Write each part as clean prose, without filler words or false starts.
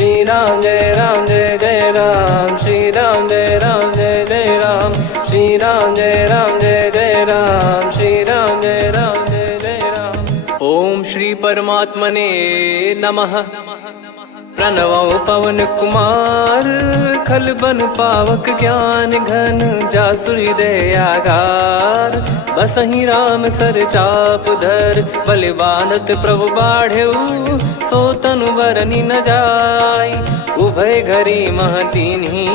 श्री राम जय जय राम, श्री राम जय जय राम, श्री राम जय जय राम, श्री राम जय जय राम। ओम श्री परमात्मने नमः। प्रणवो पवन कुमार, खल बन पावक ज्ञान घन, जासु हृदय आगार। बसहि राम सर चाप धर, बल बांधत प्रभु बाढ़ेऊ, सो तनु बरनि न जाय। उभय घरी मह दीन्ही,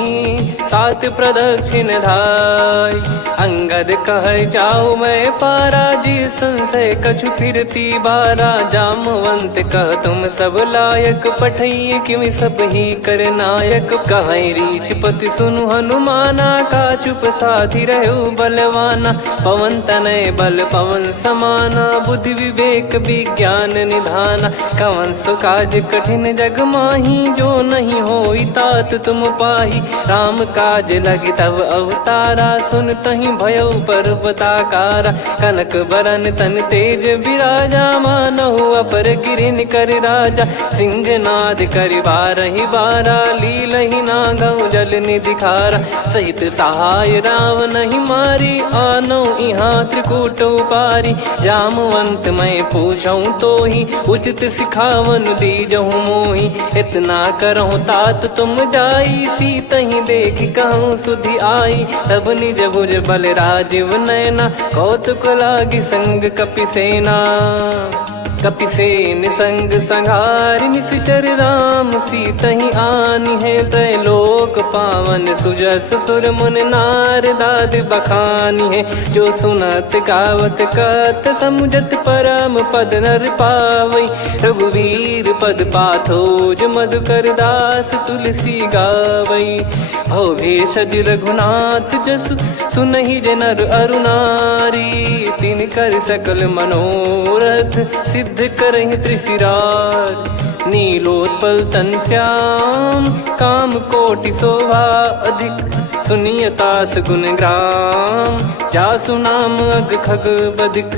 सात प्रदक्षिण धाय। अंगद कह जाऊ मैं पारा, जी संशय कछु फिरती बारा। जामवंत कह तुम सब लायक, पठई किमि सब ही कर नायक। कहीं रीछ पति सुनु हनुमाना, का चुप साधि रहु बलवाना। पवन तनय बल पवन समाना, बुद्धि विवेक विज्ञान निधाना। कवन सो काज कठिन जग माही, जो नहीं होई तात तुम पाही। राम काज लगी तब अवतारा, सुन तहि भयउ पर्वताकारा। कनक बरन तन तेज बिराजा, मानहु अपर गिरिन कर राजा। सिंहनाद करि बारहि बारा, लीलहि नागौ जल निधि खारा। सहित सहाय रावण ही मारी, आनो इहाँ त्रिकूट उपारी। जामवंत मैं पूछऊँ तो ही, उचित सिखावन दीजहु मोहि। इतना करहु तात तुम जाई, सीतहि देख कहूँ सुधि आई। तब निज भुज बल राजीव नैना, कौतुक लागी संग कपिसेना। कपिसेन संग संहारि, निशिचर राम सीतहि आनि है। त्रैलोक पावन सुजस सुर मुन नार, दाद बखानी है। जो सुनत गावत कथ, समुझत परम पद नर पावई। रघुवीर पद पाथोज, मधुकर दास तुलसी गावई। भव भेषज रघुनाथ जसु, सुनहि जे नर अरु नारी। तिन कर सकल मनोरथ, सिद्ध करहि त्रिशिरार। नीलोत्पल तन श्याम, काम कोटि शोभा अधिक। सुनियतास गुण ग्राम, जासु नाम अग खग बदिक।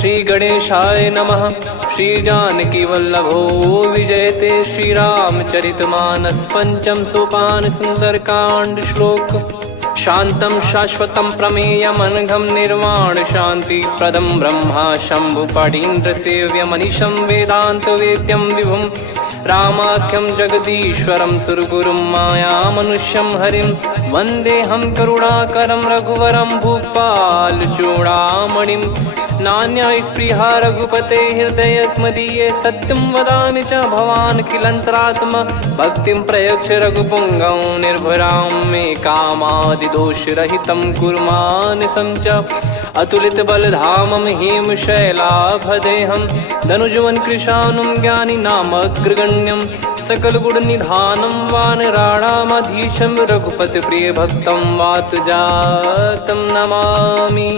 श्री गणेशाय नमः। श्री जानकी वल्लभो विजयते, श्री रामचरित मानस। पंचम सोपान सुंदरकांड श्लोक। शांतं शाश्वतं प्रमेयमनघं, निर्वाण शांति प्रदं ब्रह्मा शंभु फणीन्द्र सेव्यमनिशं। वेदांत वेद्यं विभुं रामाख्यं जगदीश्वरं, सुरगुरुं माया मनुष्यं हरिं। वन्देऽहं करुणाकरं रघुवरं, भूपाल चूडामणिं। नान्या स्पृहा रघुपते हृदय स्मदीये, सत्यं वदामि च भवान् खिलन्तरात्मा। भक्तिं प्रयच्छ रघुपुङ्गं, निर्भरां मे कामादिदोषरहितं कुर्मानसं च। अतुलित बलधामं हेमशैलाभदेहं, धनुजवन कृशानुं ज्ञानी नामग्रगण्यं। सकल गुण निधानं वानराणामधीशं, रघुपति प्रिय भक्तं वात जातं नमामि।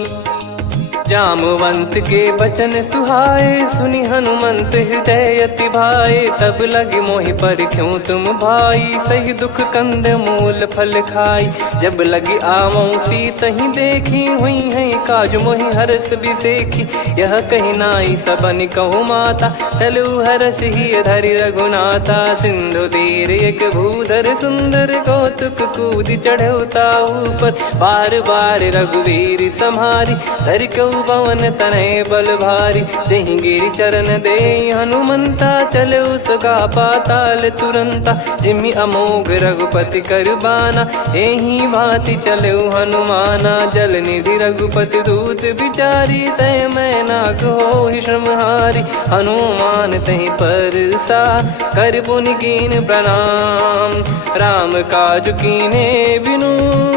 जामवंत के बचन सुहाए, सुनि हनुमंत हृदय अति भाए। तब लगे मोहि परख्यूं तुम भाई, सही दुख कंद मूल फल खाई। जब लगे आवऊं सीतहि देखी, हुई है काज मोहि हरस बिसेखी। यह कही नाई सबन कहु माता, चलु हरष ही धरि रघुनाथा। सिंधु तीर एक भूधर सुंदर, कौतुक कूदि चढ़ौता ऊपर। बार बार रघुवीर सम्हारी, धरि कऊ पवन तनय बल भारी। जहि गिरि चरण दे हनुमंता, चले उसका पाताल तुरंता। जिमि अमोघ रघुपति कर बाना, एहि भांति चले हनुमाना। जल निधि रघुपति दूत बिचारी, तय मैं नाक होहि श्रमहारी। हनुमान तहि परसा, कर पुनि कीन प्रणाम। राम काज कीने बिनु,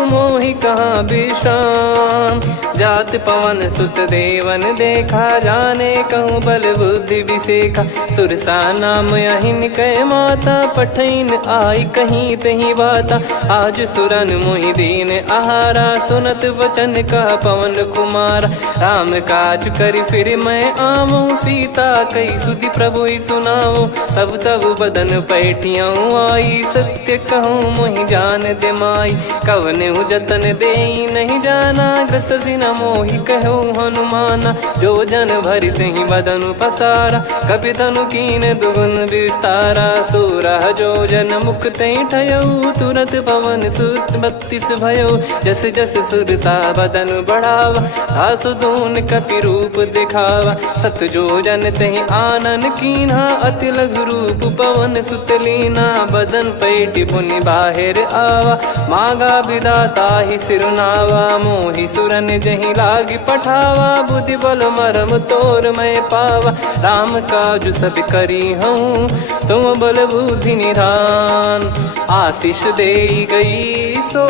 मोहि कहाँ विश्राम। जात पवन सुत देवन देखा, जाने कहूँ बल बुद्धि विसेखा। सुरसा नाम अहिन कै माता, पठैन आई कहीं तहीं बाता। आज सुरन मोहि दीन आहारा, सुनत वचन कह पवन कुमारा। राम काज करि फिर मैं आवऊं, सीता कई सुधि प्रभु ही सुनाऊं। तब तब बदन पैठियाँ आई, सत्य कहूँ मोहि जान दे माई। कवने जतन दे नहीं जाना, ग्रसि न मोहि कहो हनुमाना। जो जन भरि तहि बदनु पसारा, कपि तनु कीन दुगुन विस्तारा। सोरह जो जन मुख तहि ठयऊ, तुरत पवन सुत 32 भयऊ। जस जस सुर सा बदन बढ़ावा, आसु दून कपि रूप दिखावा। सत जो जन तहि आनन कीन्हा, अति लघु रूप पवन सुत लीना। बदन पैटि पुनि बाहिर आवा, मागा विधाता ही सिरुनावा। मोहि सुरन जहि लागी पठावा, बुद्धि बल मरम तोर मैं पावा। राम काजु सब करी हूँ, तुम बल बुद्धि निधान। आशीष देई गई सो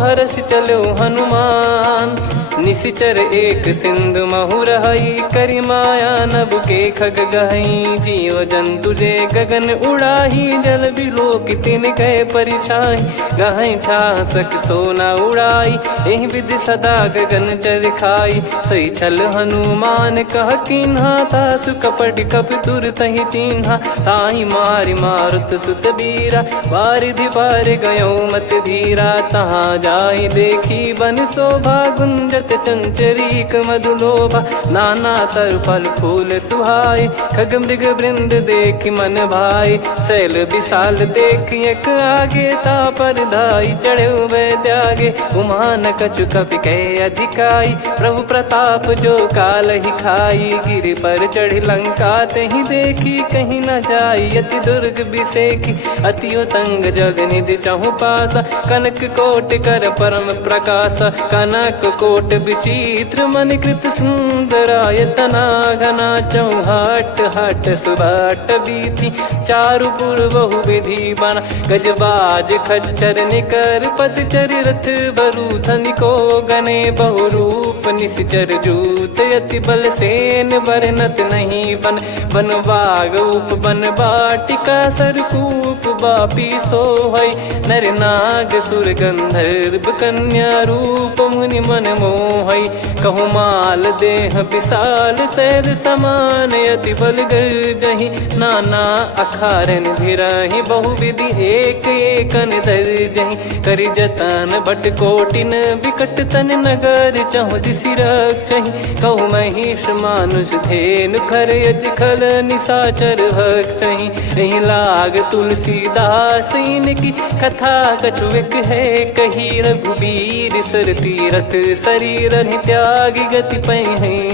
हर्ष चलो हनुमान। निशिचर एक सिंधु महु रहई, करि माया नभ के खग गहई। जीव जंतु जे गगन उड़ाही, जल बिलोक तिन कह परिछाई। गहई छासक सोना उड़ाई, एहि विधि सदा गगन चर खाई। सही छल हनुमान कह कीन्हा, तासु कपट कपि तुर तहि चिन्हा। ताहि मारि मारुत सुत बीरा, वारिधि पार गयो मत धीरा। तहाँ जाई देखी बन शोभा, गुंजत चंचरीक मधुलोभा। नाना तर फल फूल सुहाई, खग मृग वृंद देखि मन भाई। शैल विशाल देखि एक आगे, तापर धाई चढ़े वै त्यागे। उमा न कछु कपि कह अधिकाई, प्रभु प्रताप जो काल ही खाई। गिरि पर चढ़ी लंका तहि देखी, कहीं न जाई अति दुर्ग बिसेकी। अति उतंग जग निधि चहु पासा, कनक कोट कर परम प्रकाशा। कनक कोट विचित्र मन कृत सुंदरायतना। घना चौहाट हाट सुबाट बीती, चारुपुर बहु विधि बना। गजबाज खच्चर निकर पतचर, रथ बरु धनिको गने। बहु रूप निश्चर जूत, अति बल सेन बरनत नहीं बन। बन बाग उप बन बाटिका, सरकूप बापी सोहई। नर नाग सुर गंधर्व कन्या, रूप मुनि मन मोहई। कहु माल देह विशाल, शैल समान अति बल गर्जहि। नाना अखारन भिरहि, बहु विधि एक एकन दर्जहि। करि जतन बट कोटिन, विकट तन नगर चहु दिसि रक्षहि। कहु महिष मानुष धेनु, खर यज खल निशाचर भक्षहि। एहि लाग तुलसीदास इनकी, कथा कछु एक है कही। रघुबीर सर तीरथ शरीर, त्यागी गति पै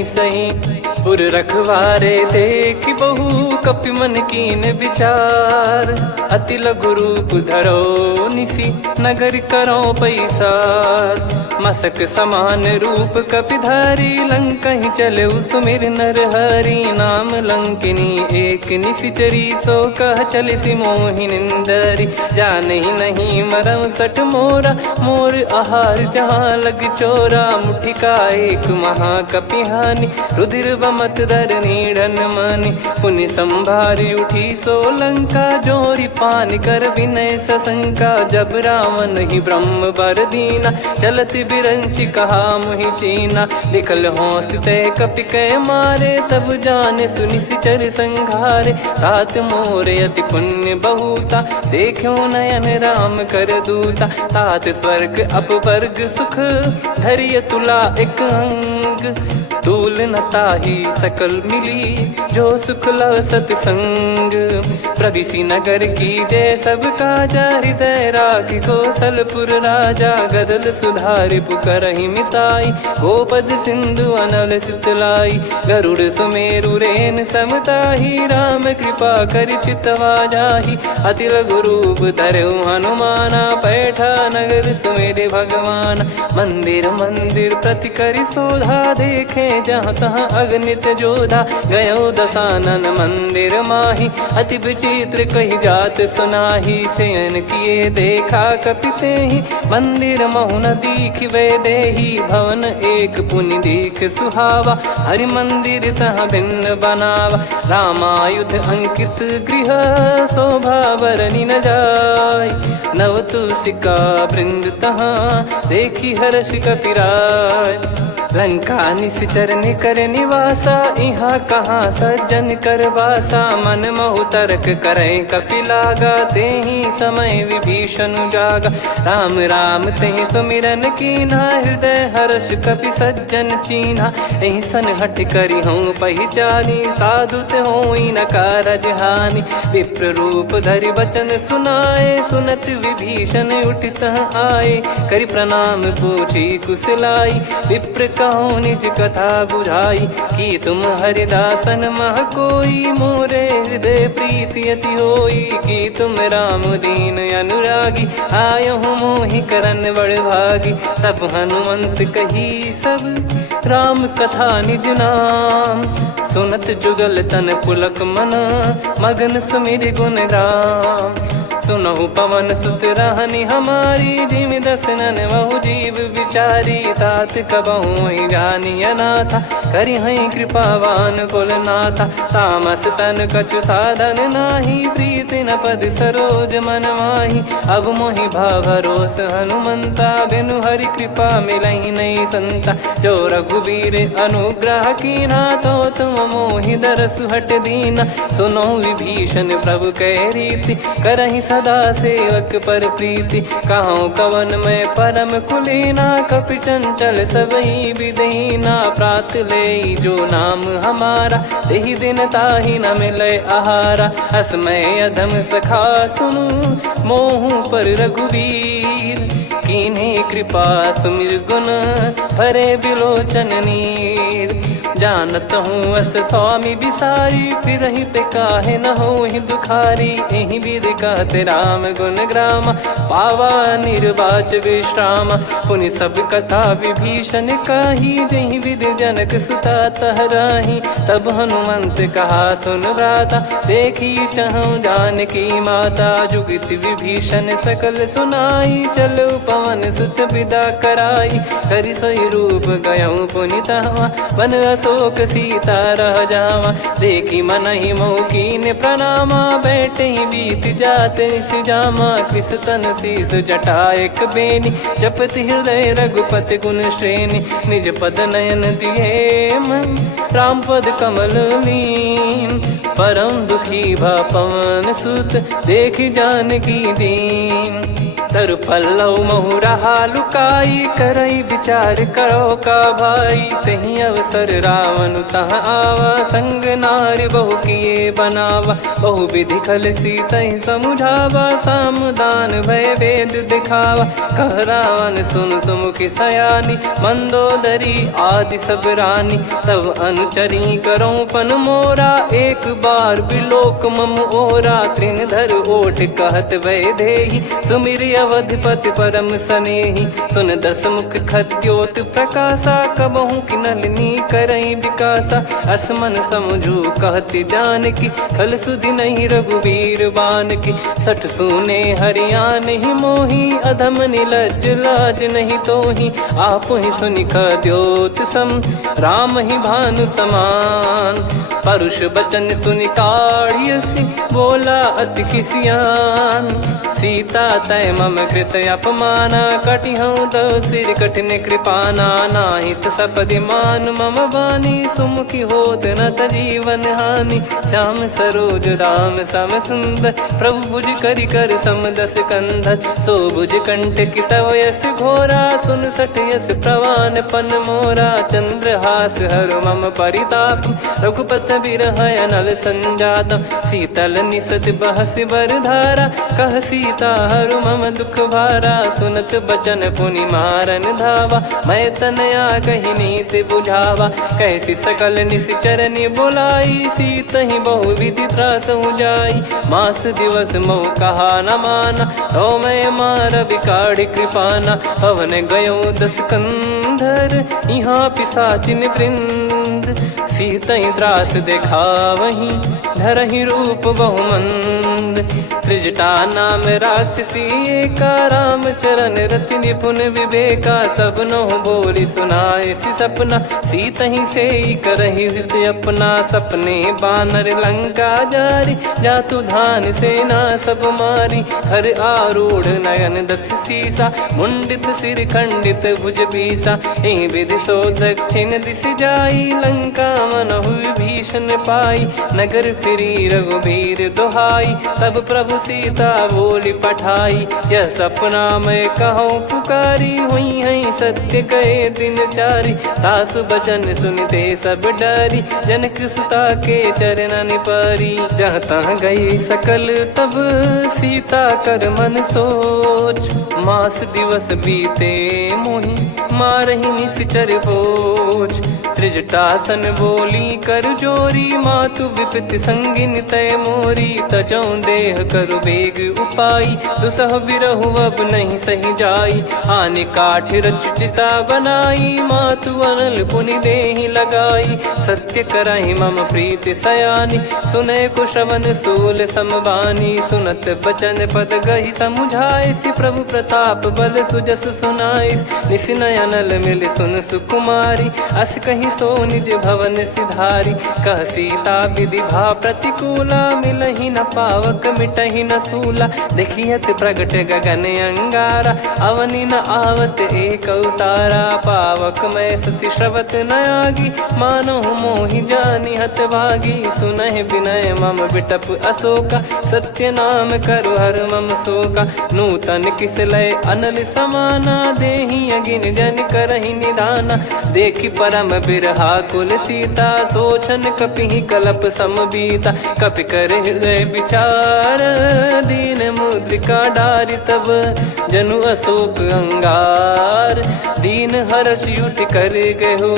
सही। उर रखवारे देखि बहु, कपि मन कीन विचार। अति लघु रूप धरो निसी, नगर करो पैसार। मसक समान रूप कपि धारी, लंकहि चले सुमिर नर हरि। नाम लंकिनी एक निशिचरी, सो कह चलिसि मोहि निंदरी। जानहि नहीं मरम सठ मोरा, मोर आहार जहाँ लग चोरा। मुठिका एक महाकपि हानि, रुधिर बमत धरनी ढन मानि। पुनि संभारी उठी सो लंका, जोरी पान कर विनय सशंका। जब रावण ही ब्रह्म बर दीना, चलति बिरंचि कहा मुहि चीना। लिखल होंस ते कपि कै मारे, तब जाने सुनिश्चर संघारे। तात मोर अति पुण्य बहुता, देखो नयन राम कर दूता। तात स्वर्ग अपवर्ग सुख, धैर्य तुला एक अंग। तूल न ताहि सकल मिली, जो सुख लव सतसंग। प्रदिशि नगर की जय सब काजा, हृदय राखि कौशलपुर राजा। गदल सुधारि पुकारहि मिताई, गोपद सिंधु अनल सितलाई। गरुड़ सुमेरु रेन समताहि, राम कृपा करि चितवा जाहि। अति लघु रूप धरऊ हनुमाना, पैठा नगर सुमेरे भगवान। मंदिर मंदिर प्रति करि शोधा, देखे जहाँ तहाँ अगणित जोधा। गयो दशानन मंदिर माही, अति विचित्र कही जात सुनाही। शयन किए देखा कपि तेहि, मंदिर महु न दीख वे देही। भवन एक पुनि दीख सुहावा, हरि मंदिर तहाँ भिन्न बनावा। रामायुध अंकित गृह, शोभा बरनि न जाय। नव तुलसी का वृंद तहाँ, देखी हर्ष कपिराय। लंका निश्चर निकर निवासा, इहाँ कहाँ सज्जन कर वासा। मन महु तर्क करें कपिलागा, तेहि समय विभीषण जागा। राम राम तेहि सुमिरन कीन्हा, हृदय हर्ष कपि सज्जन चीन्हा। एहि सन हट करी हूँ पहिचानी, साधु ते होई न कारज हानि। विप्र रूप धरि बचन सुनाए, सुनत विभीषण उठित आए। करि प्रणाम पूछी कुशलाई, विप्र कहो निज कथा बुझाई। कि तुम हरिदासन मह कोई, मोरे हृदय प्रीति अति होई। कि तुम राम दीन अनुरागी, आयहु मोहि करन बड़ भागी। तब हनुमंत कही सब राम कथा निज नाम, सुनत जुगल तन पुलक मना, मगन सुमिर गुण राम। सुनहु पवन सुत रहनी हमारी, जिमि दसनन महु जीव विचारी। तात कबहु ही जानी अनाथा, करि हई कृपावान कुल नाथा। तामस तन कछु साधन नाही, प्रीति न पद सरोज मन माही। अब मोहि भाव भरोस हनुमंता, बिनु हरि कृपा मिलहि नहीं संता। जो रघुबीर अनुग्रह कीना, तो तुम मोहि दरसु हट दीना। सुनो विभीषण प्रभु कह रीति, करहि सदा सेवक पर प्रीति। कहूँ कवन में परम कुलीना, कपि चंचल सबई विदहीना। प्रात ले जो नाम हमारा, तेहि दिन ताहि न मिले आहारा। असमय अधम सखा सुनु, मोहु पर रघुवीर। कीन्हे कृपा सुमिर गुण, भरे बिलोचन नीर। जानत हूँ अस स्वामी बिसारी, फिरहित काहे न होहि दुखारी। एहि विधि कहते राम गुण ग्राम, पावा निर्वाच विश्राम। पुनि सब कथा विभीषण काही, जहि विधि जनक सुता तहराही। तब हनुमंत कहा सुन भ्राता, देखी चहु जानकी माता। जुगित विभीषण सकल सुनाई, चलो पवन सुत विदा कराई। करि सोई रूप गयऊँ पुनितवा, बन अशोक सीता रह जावा। देखी मनहि मोह कीन्ह प्रणामा, बैठे ही बीत जात निस जामा। कृस तन शीस जटा एक बेनी, जपति हृदय रघुपति गुण श्रेणी। निज पद नयन दिए मन, राम पद कमल लीन। परम दुखी भा पवन सुत, देखि जानकी दीन। तरु पल्लव महु रहा लुकाई, करई विचार करो का भाई। तही अवसर रावण तहाँ आवा, संग नारी बहु किए बनावा। बहु विधि खल सीतहि समुझावा, सामदान भय वेद दिखावा। कह रावण सुन सुमुखी सयानी, मंदोदरी आदि सब रानी। तब अनुचरी करो पन मोरा, एक बार बिलोक मम ओरा। तृण धर ओठ कहत भय देहि, सुमिरि अवधिपति परम सनेहि। सुन दस मुख खद्योत प्रकाशा, कबहु कि नलिनी करई विकासा। असमन समझू कहति जानकी, खल सुधि नहीं रघुबीर बानकी। सठ सूने हरियाण ही मोही, अधम निलज्ज लाज नहीं तोही। आप ही सुनि खद्योत सम, राम ही भानु समान। परुष बचन सुनि काढ़ियसि, बोला अति किसियान। सीता तय मम कृत अपमाना, कटिहऊँ तो सिर कठिन कृपाना। नाहित सपदि मान मम बानी, सुमुखी होत न जीवन हानि। श्याम सरोज राम सम सुंदर, प्रभु भुज करि कर सम दस कंधर। सो भुज कंठ की तव यस घोरा, सुन सठ यस प्रवान पन मोरा। चंद्रहास हर मम परिताप, रघुपत बिरह अनल संजात। शीतल निसत बहस बर धारा, कह सीता हरु मम दुख भारा। सुनत बचन पुनि मारन धावा, मैं तनया कही नीति बुझावा। कैसी सकल निश्चरनि बुलाई, सीतहि बहु विधि त्रासहु जाई। मास दिवस मोह कहा न माना, तो मैं मार बिकाढ़ कृपाना। हवन गयो दस कंधर, यहाँ पिशाचिन वृंद। सीतहि त्रास देखावहीं, धरहि रूप बहुमंद। त्रिजटा नाम राक्षसी एका, राम चरण रति निपुण विवेका। सब नोह बोली सुनाए सी सपना, सीत ही से करही हित अपना। सपने बानर लंका जारी, जातु धान सेना सब मारी। हर आरूढ़ नयन दक्ष सीसा, मुंडित सिर खंडित भुज बीसा। एहि विधि सो दक्षिण दिश जाई, लंका मनहु विभीषण पाई। नगर फिरी रघुबीर दुहाई, तब प्रभु सीता बोली पठाई। यह सपना मैं कहूँ पुकारी, हुई है सत्य कहे दिन चारी। सासु बचन सुनते सब डरी, जनक सुता के चरण परी। जहाँ तहाँ गई सकल तब सीता कर मन सोच। मास दिवस बीते मोहि मारहि निश्चर भोज। त्रिजटासन बोली कर जोरी, मातु विपति संगिन तय मोरी। तजौ देह करु बेग उपाई, दुसह बिरहु अब नहीं सही जाई। आने काठ रचिता बनाई, मातु अनल पुनि देहि लगाई। सत्य कराहि मम प्रीति सयानी, सुनै को श्रवण सूल समबानी। सुनत बचन पद गहि समुझाए, सि प्रभु प्रताप बल सुजस सुनाइस। निस नयनल मिल सुन सुकुमारी, अस कहि सो निज भवन सिधारी। कह सीता विधि भा प्रतिकूला, मिलहि न पावक मिटहि न सूला। देखियत प्रगट गगन अंगारा, अवनि न आवत एक अवतारा। पावक मैं ससि श्रवत न आगी, मानो मोहि जानि हत भागी। सुनहि विनय मम बिटप अशोका, सत्य नाम करु हर मम शोका। नूतन किस लय अनल समाना, देहि अगिन जन करहि निधाना। देखि परम बिरहा कुल सीता, सोचन कपिहि कलप समबीता। कपि कर हृदय विचार, दीन मुद्रिका डारि तब। जनु अशोक अंगार, दीन हर्ष युट कर गहु।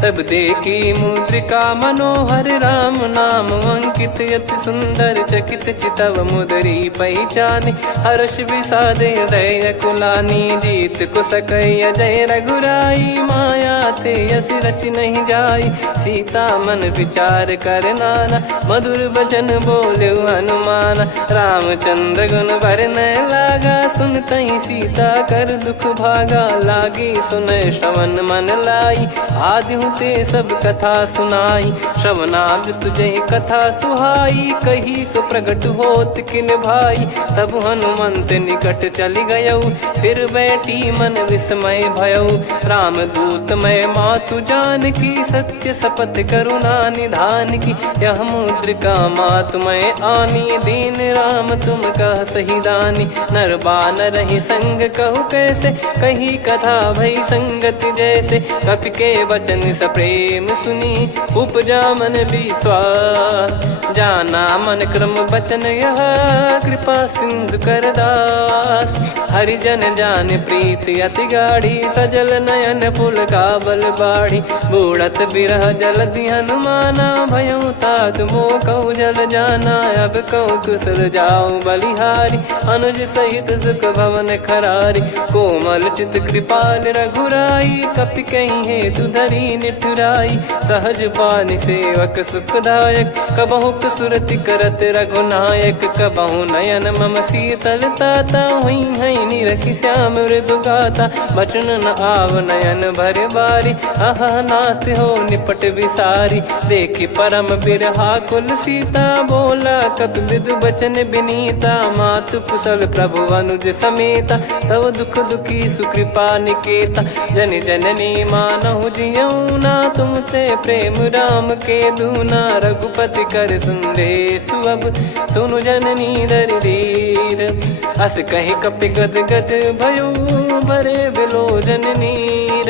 तब देखी मुद्रिका मनोहर, राम नाम अंकित अति सुंदर। चकित चितव मुदरी पहचानी, हर्ष विषाद हृदय कुलानी। जीत को सकय अजय रघुराई, माया ते यस रच नहीं जाई। सीता मन विचार कर नाना, मधुर वचन बोले हनुमान। रामचंद्र गुण बरनय लागा, सुनतहि सीता कर दुख भागा। लागी सुनय श्रवण मन लाई, आदिहु ते सब कथा सुनाई। श्रवणाब तुझे कथा सुहाई, कही सो प्रगट होत किन भाई। तब हनुमंत निकट चली गयौ, फिर बैठी मन विस्मय भयौ। राम दूत मैं मातु जान की, सत्य शपथ करुणा निधान की। यह मुद्रिका मातु मैं आनी, दीन राम तुम कह सही दानी। नर बानर ही संग कहु कैसे, कही कथा भई संगति जैसे। कपि के वचन सप्रेम सुनी, उपजा मन विश्वास। जाना मन क्रम बचन यह, कृपा सिंधु कर दास। हरिजन जान प्रीति अति गाढ़ी, सजल नयन पुल काबल बाढ़ी। बूढ़त बिरह जलधि हनुमाना, भयउ तात मोह कहु जल जाना। अब कहु कुशल जाऊ बलिहारी, अनुज सहित सुख भवन खरारी। कोमल चित कृपाल रघुराई, कपि कहीं हेतु धरी निठुराई। सहज पानि सेवक सुखदायक, कबहु सुरति करत रघुनायक। कबहु नयन मम शीतल ताता, हुई है निरखि श्याम मृदु गाता। बचन न आव नयन भर बारी, अह नाथ हो निपट विसारी। देखि परम बिरहा कुल सीता, बोला कपि मृदु बचन बिनीता। मातु कुशल प्रभु अनुज समेता, तव दुख दुखी सुकृपा निकेता। जन जननी मानहु जियऊ ना, तुम ते प्रेम राम के दूना। रघुपति कर सुंदेशु अब, सुनु जननी दर धीर। अस कहि कपि गद गद भयो, भरे बिलोचन नीर।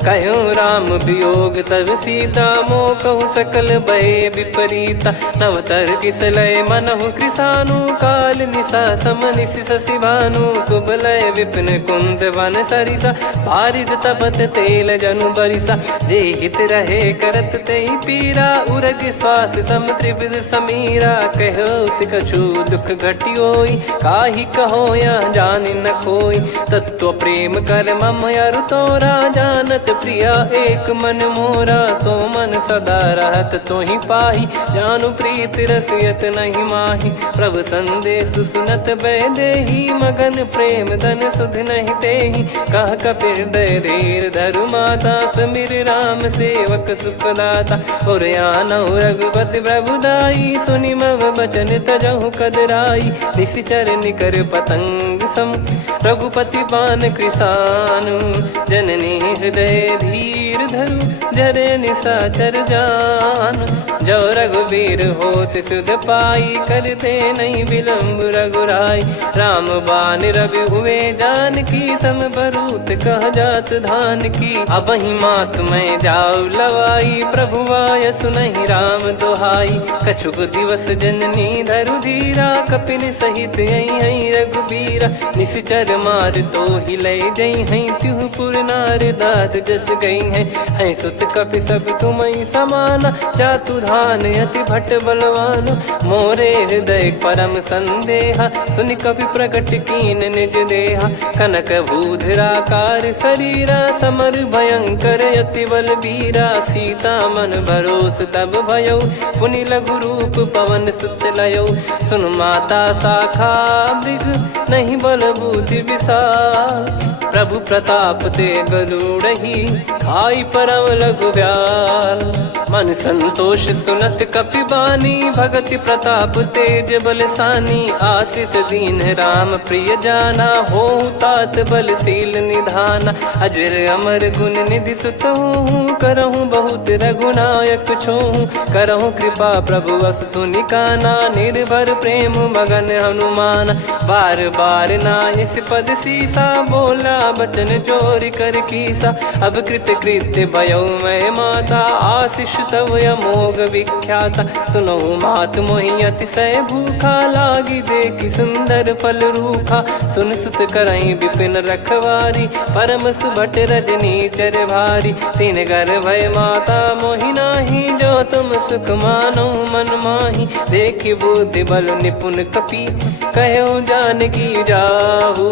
कहूँ राम वियोग तब सीता, मोह कहूँ सकल भय विपरीता। नवतर किसलय मनहु कृसानु, काल निशा समनिश शशि भानु। कुबलय विपिन कुंद वन सरिसा, पारिद तपत तेल जनु बरिसा। जे हित रहे करत ते पीरा, उरग श्वास सम त्रिविध समीरा। कहत कछु दुख घटियोई, काहि कहो या जानि न कोई। तत्व प्रेम कर मम अरु तोरा, जानत प्रिया एक मन मोरा, सो मन सदा रहत तो ही पाही। जानु प्रीत रसियत नहीं माही, प्रभु संदेश सुनत बैदेही। मगन प्रेम धन सुध नहीं तेही, कह कपिर दय धीर धरु माता। समीर राम सेवक सुखदाता, और आनौ रघुपति प्रभुदाई। सुनि मम बचन तजहु कदराई, निशिचर निकर पतंग सम। रघुपति पान कृसानु, जननी हृदय धीर धरु। जरे निशाचर जान, जो रघुवीर होत सुध पाई। करते नहीं विलम्ब रघुराई, राम बान रवि हुए जानकी। तम बरूत कह जात धान की, अब ही मात मैं जाऊ लवाई। प्रभु आय सुनहि राम दुहाई, कछुक दिवस जननी धरु धीरा। कपिन सहित यही रघुबीरा, निश्चर मार तो ही लय जई हैं। त्युह पुर नार दात जस गई हैं, सुत कपि सब तुमई समाना। जातु धान अति भट बलवान, मोरे हृदय परम संदेहा। सुनि कपि प्रकट कीन निज देहा, कनक भूधराकार शरीरा। समर भयंकर अति बल बीरा, सीता मन भरोस तब भयो। पुनि लघु रूप पवन सुत लयो, सुन माता शाखा मृग नहीं बल बुद्धि विशाल। प्रभु प्रताप ते गरुड़ही, खाई परम लघु ब्याल। मन संतोष सुनत कपि बानी, भगति प्रताप तेज बलसानी। आशीष दीन राम प्रिय जाना, होहु तात बलशील निधाना। अजर अमर गुण निधि सुतहु, करहु बहुत रघुनायक छोहु। करहु कृपा प्रभु अस सुनि काना, निर्भर प्रेम मगन हनुमान। बार बार नायस पद सीसा, बोला बचन चोरी कर कीसा। अब कृत कृत्य भयो मैं माता, आशीष तव अमोघ विख्याता। सुनहु मात मोहि अतिशय भूखा, लागी देखी सुंदर फल रूखा। सुन सुत करहीं विपिन रखवारी, परम सुभट रजनी चर भारी। तीन घर भय माता मोहि नाही, जो तुम सुख मानो मन माही। देखि बुद्धि बल निपुण कपि, कहो जानकी जाहू।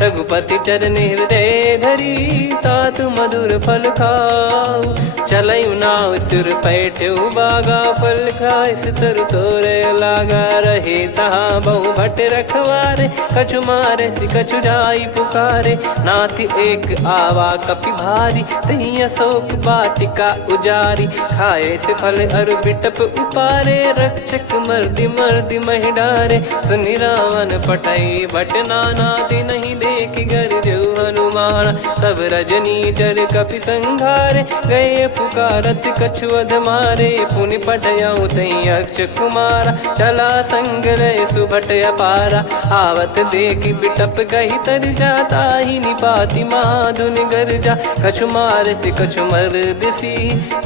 रघुपति चरण हृदय धरी, तात मधुर फल खाऊ। चलऊ नाव सुर पैठ्यु बागा, फल खाइस तरु तोरे लागा। रहे तहाँ बहु भट रखवारे, कछु मारे सि कछु जाई पुकारे। नाथ एक आवा कपि भारी, तही अशोक वाटिका उजारी। खाए से फल अर बिटप उपारे, रक्षक मर्दि मर्दि महि डारे। सुनि रावण पटई भट नाना, तिनहि देख गर जो हनुमान। तब रजनी चर कपि संघारे, गए पुकारत कछु अध मारे। पुनि पटयऊ तई अक्ष कुमारा, चला संग रय सुभट अपारा। आवत देखि बिटप कही तर जाता, ही निपाति माधुनि गर्जा। कछु मार से कछु मर दिसी,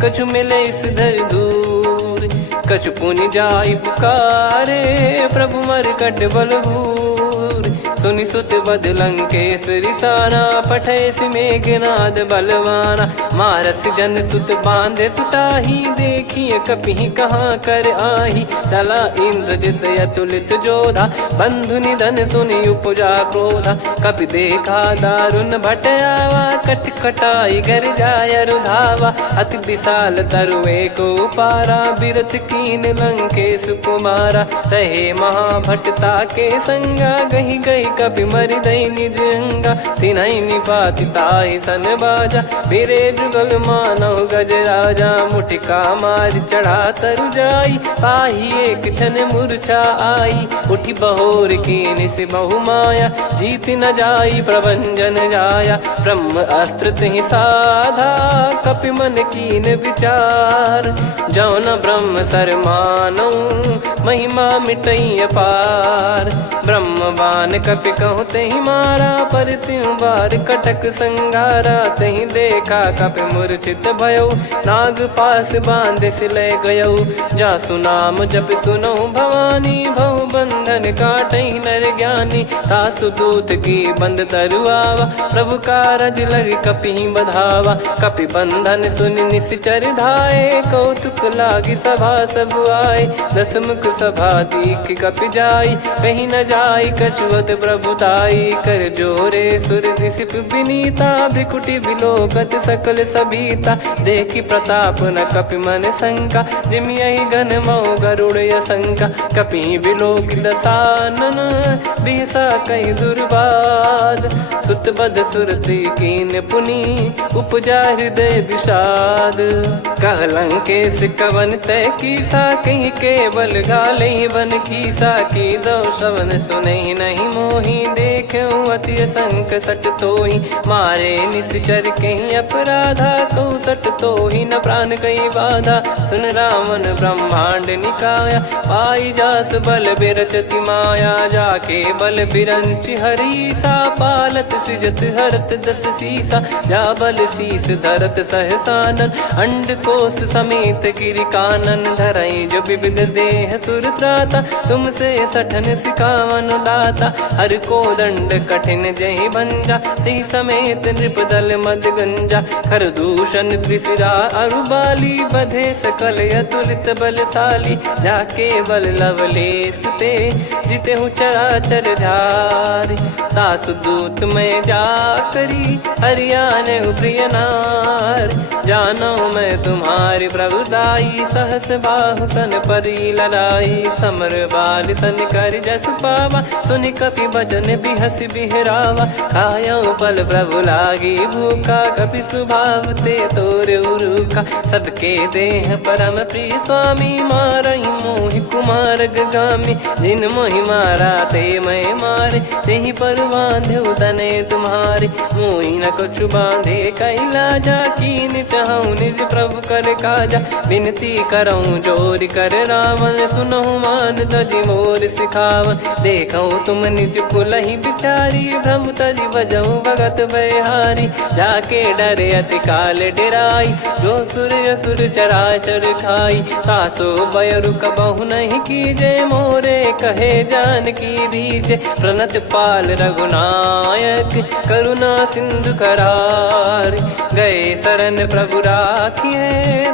कछु मिले इस धर दूर। कछु पुनि जाई पुकारे, प्रभु मर कट बलभूर। सुनि सुत बद लंकेश्वरी साना, पठय सि मेघनाद बलवाना। मारस जन सुत बांधे सुताही, देखिए कपि कहाँ कर आही। चला इंद्रजित अतुलित जोधा, बंधु निधन सुनि उपजा क्रोधा। कपि देखा दारुण भट आवा, कट कटाई घर जाय रुधावा। अति विशाल तरुए को पारा, बिरथ कीन लंकेश कुमारा। रहे महाभटता के संगा, गही गही कपि मरि दई निज अंगा। तिन्हि निपाति ताहि सन बाजा, बिरे जुगल मानव गज राजा। मुटिका मार चढ़ा तरु जाई, पाही एक क्षण मूर्छा आई। उठी बहोर कीन से बहु माया, जीत न जाई प्रभंजन जाया। ब्रह्म अस्त्र तिहि साधा, कपि मन कीन विचार। जौ न ब्रह्म सर मानौ, महिमा मिटई अपार। ब्रह्म बान कपि कहु तहि मारा, पर त्यों बार कटक संगारा। तहि देखा कपि मूर्छित भयो, नाग पास बांध सिलय गयो। जासु नाम जप सुनहु भवानी, भव बंधन काटहि नर ज्ञानी। तासु दूत की बंद तरुआवा, प्रभु कारज लग कपि बधावा। कपि बंधन सुनि निश्चर धाये, कौतुक लागी सभा सब आए। दस मुख सभा दीख कपि जाई, कहीं न जाई कछुअत प्रभुताई कर जोरे सुर दिसिप विनीता भ्रिकुटी बिलोकत सकल सबीता देखी प्रताप न कपि मन शंका जिमि यही गण मऊ गरुड़ असंका कपि बिलोक दसानन बिहसा कहीं दुर्बाद सुत बद सुरति कीन पुनी उपजा हृदय विषाद कहलंकेश कवन तय कीसा कहीं केवल गाले बन कीसा की दो श्रवण सुने नहीं मोही देखे अति संक सट तोही मारे निश्चर कहीं अपराधा कहूँ सट तोही न प्राण कहीं बाधा सुन रावण ब्रह्मांड निकाया पाई जास बल बिरचति माया जाके बल बिरंच हरीसा पालत सृजत हरत दस सीसा जा बल शीस धरत सहसानन अंड कोश समेत गिरि कानन धरई जो विविध देह सुर त्राता तुमसे सठन सिखावन दाता हर को दंड कठिन जहि बंजा ती समेत नृपदल मद गंजा खर दूषण त्रिशिरा अरुबाली बधे सकल अतुलित बलशाली जाके बल लवलेस ते जिते हूँ चराचर झारी दास दूत में जा करी हरियाने प्रिय नार जानो मैं तुम्हारी प्रभुदाई सहस बाहु सन परी लड़ाई समर बाल सन कर जस पावा सुनि कपि भजन बिहस बिहरावा खायो पल प्रभु लागी भूखा कपि स्वभाव ते तोर उरुका सबके देह परम प्रिय स्वामी मारई मोहि कुमार गामी जिन मोहि मारा ते मैं मारे तेहि पर बांधे उदने तुम्हारे मोहि न कुछ बांधे कैला जा कीन चाहूं निज प्रभु कर काजा विनती करऊं जोर कर रावण सुनहु मान तजि मोर सिखावन देखऊं तुम निज कुलहि बिचारी भ्रम तजि बजऊं भगत बहारी जाके डरे अति काल डेराई जो सुर असुर चराचर खाई तासो बयरु कबहु नहीं कीजे मोरे कहे जान की दीजे प्रणत पाल रघुनायक करुणा सिंधु करार गए शरण प्रभु राखिए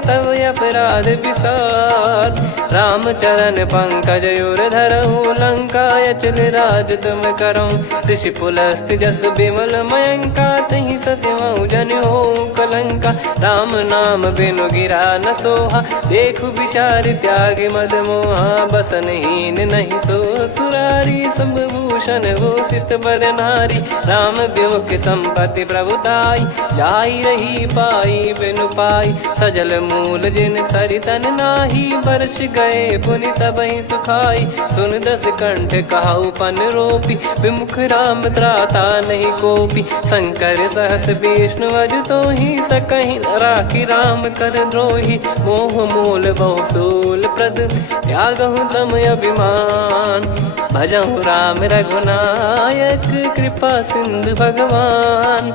तब अपराध विसार राम चरण पंकज उर धरहु लंका अचल राज तुम करऊं ऋषि पुलस्त जस विमल मयंका तहि ससिमऊ जन हो कलंका राम नाम बिनु गिरा न सोहा देखु विचार त्याग मद मोहा बसनहीन नहीं सो सुरारी सब भूषण भूषित बर नारी राम विमुख संपत्ति प्रभुताई जाई रही पाई बिनु पाई सजल मूल जिन सरितन नाही वर्ष गए पुनि तबहि सुखाई सुन दस कंठ कहाऊ पन रोपी विमुख राम त्राता नहीं कोपी शंकर सहस विष्णु अज तो ही सकहि राखी राम कर द्रोही मोह मूल बहुसूल प्रद त्यागहु तम अभिमान भजहु राम रघुनायक कृपा सिंधु भगवान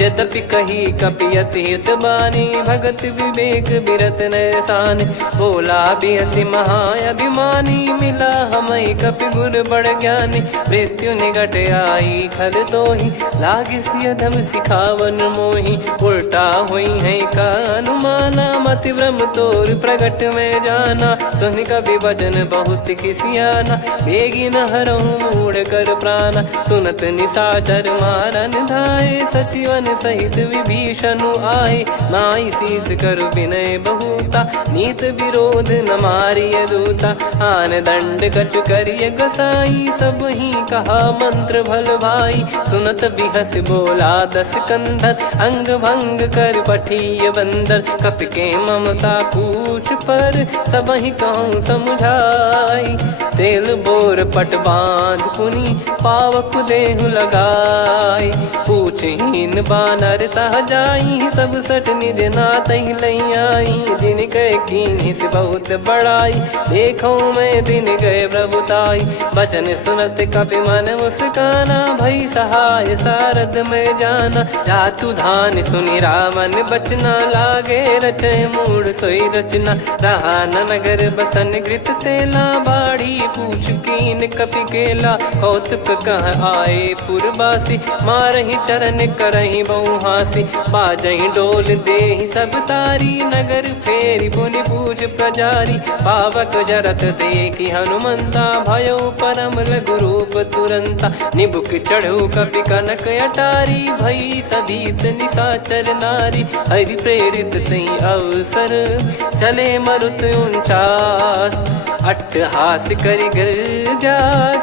यद्यपि कही कपियति हित बानी भगत विवेक बिरत नैसान बोला बिहसी महाअभिमानी मिला हमई कपि गुर बड़ ज्ञानी मृत्यु निकट आई खल तो ही लागिस यधम सिखावन मोही उल्टा हुई है का अनुमाना मति ब्रह्म तोर प्रगट में जाना सुन कभी वचन बहुत किसियाना बेगी न हरहु मूढ़ कर प्राणा सुनत निशाचर मारन धाये सचिवन सहित विभीषणु आए नाई शीस कर विनय बहुता नीत विरोध न मारिय दूता आन दंड कछु करिय गसाई सब ही कहा मंत्र भल भाई सुनत बिहस बोला दस कंधर अंग भंग कर पठिय बंदर कपि के ममता पूछ पर सब ही कहूँ समझाई तेल बोर पट बांध पुनि पावक देहु लगाई पूछहीन बानर तह जाई तब सट निज नाथ लई आई दिन गए कीन्ही से बहुत बड़ाई देखो मैं दिन गए प्रभुताई बचन सुनत कपि मन मुस्काना भई सहाय सारद में जाना जातु धान सुनि रावण बचना लागे रचय मूड सोई रचना रहा न नगर बसन कृत तेला बाड़ी पूछ कीन कपि केला, कौतुक कह आए पुरबासी, मारहि चरण करहि बहु हासी, बाजहि डोल देहि सब तारी, नगर फेरी पुनि पूज प्रजारी, पावक जरत देखि हनुमंता, भयो परम लघु रूप तुरंता, निबुक चढ़ऊ कपि कनक अटारी, भई सभीत निशाचर नारी, हरि प्रेरित तई अवसर, चले मरुत 49, अट्टहास करि गर्जा,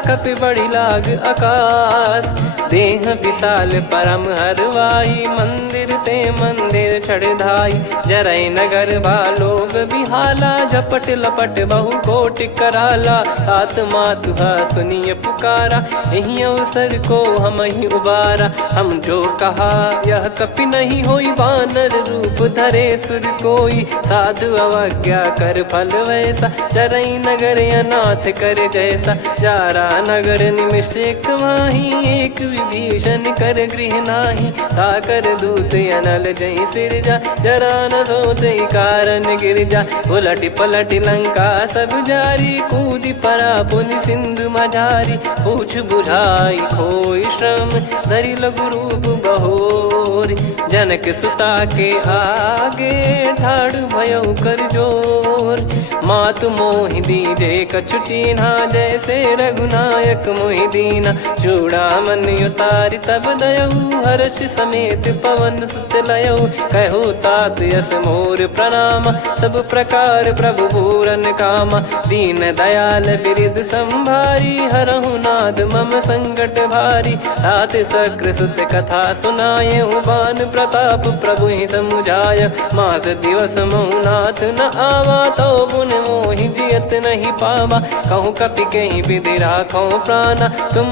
कपि बड़ी लाग आकाश, देह विशाल परम हरवाई, मंदिर ते मंदिर चढ़धाई, जरई नगर बालोग बिहाला, झपट लपट बहु कोटि कराला, सात मातुहा सुनिय पुकारा, यही अवसर को हम ही उबारा, हम जो कहा यह कपि नहीं होई, वानर रूप धरे सुर कोई, साधु अवज्ञा कर फल वैसा, जरई नगर अनाथ कर जैसा, जारा नगर निमिष एक माही, एक विभीषण कर गृह नाही, ताकर दूत अनल जय सिरजा, जरा न सोते कारण गिरजा, उलट पलट लंका सब जारी, कूदी परा पुनि सिंधु मझारी, पूछ बुझाई खोई श्रम, धरि लघु रूप बहोरी, जनक सुता के आगे, ठाड़ भयो कर जोर, मातु मोहि दीजे कछु चीन्हा, जैसे रघुनायक मोहि दीना, चूड़ामन उतारि तब दयऊ, हर्ष समेत पवन सुत लयऊ, कहो तात यस मोर प्रणाम, सब प्रकार प्रभु पूरन कामा, दीन दयाल बिरिद संभारी, हरहु नाद मम संकट भारी, तात सक्र सुत कथा सुनाये, बान प्रताप प्रभु ही समुझाय, मास दिवस महु नाथ न आवा, तो पुन मोहि जियत नहीं पावा, कहूँ कपि कहीं विधि राखो प्राणा, तुम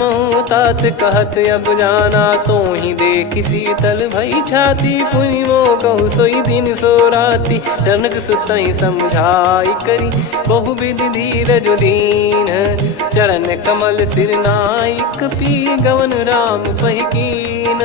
तात कहत अब जाना, तो ही देखी शीतल भई छाती, पुनि मो कहु सोई दिन सो राती, जनक सुतहि समझाई करी, बहु विधि धीरज दीन, चरण कमल सिर नाई, कपि गवन राम पहि कीन,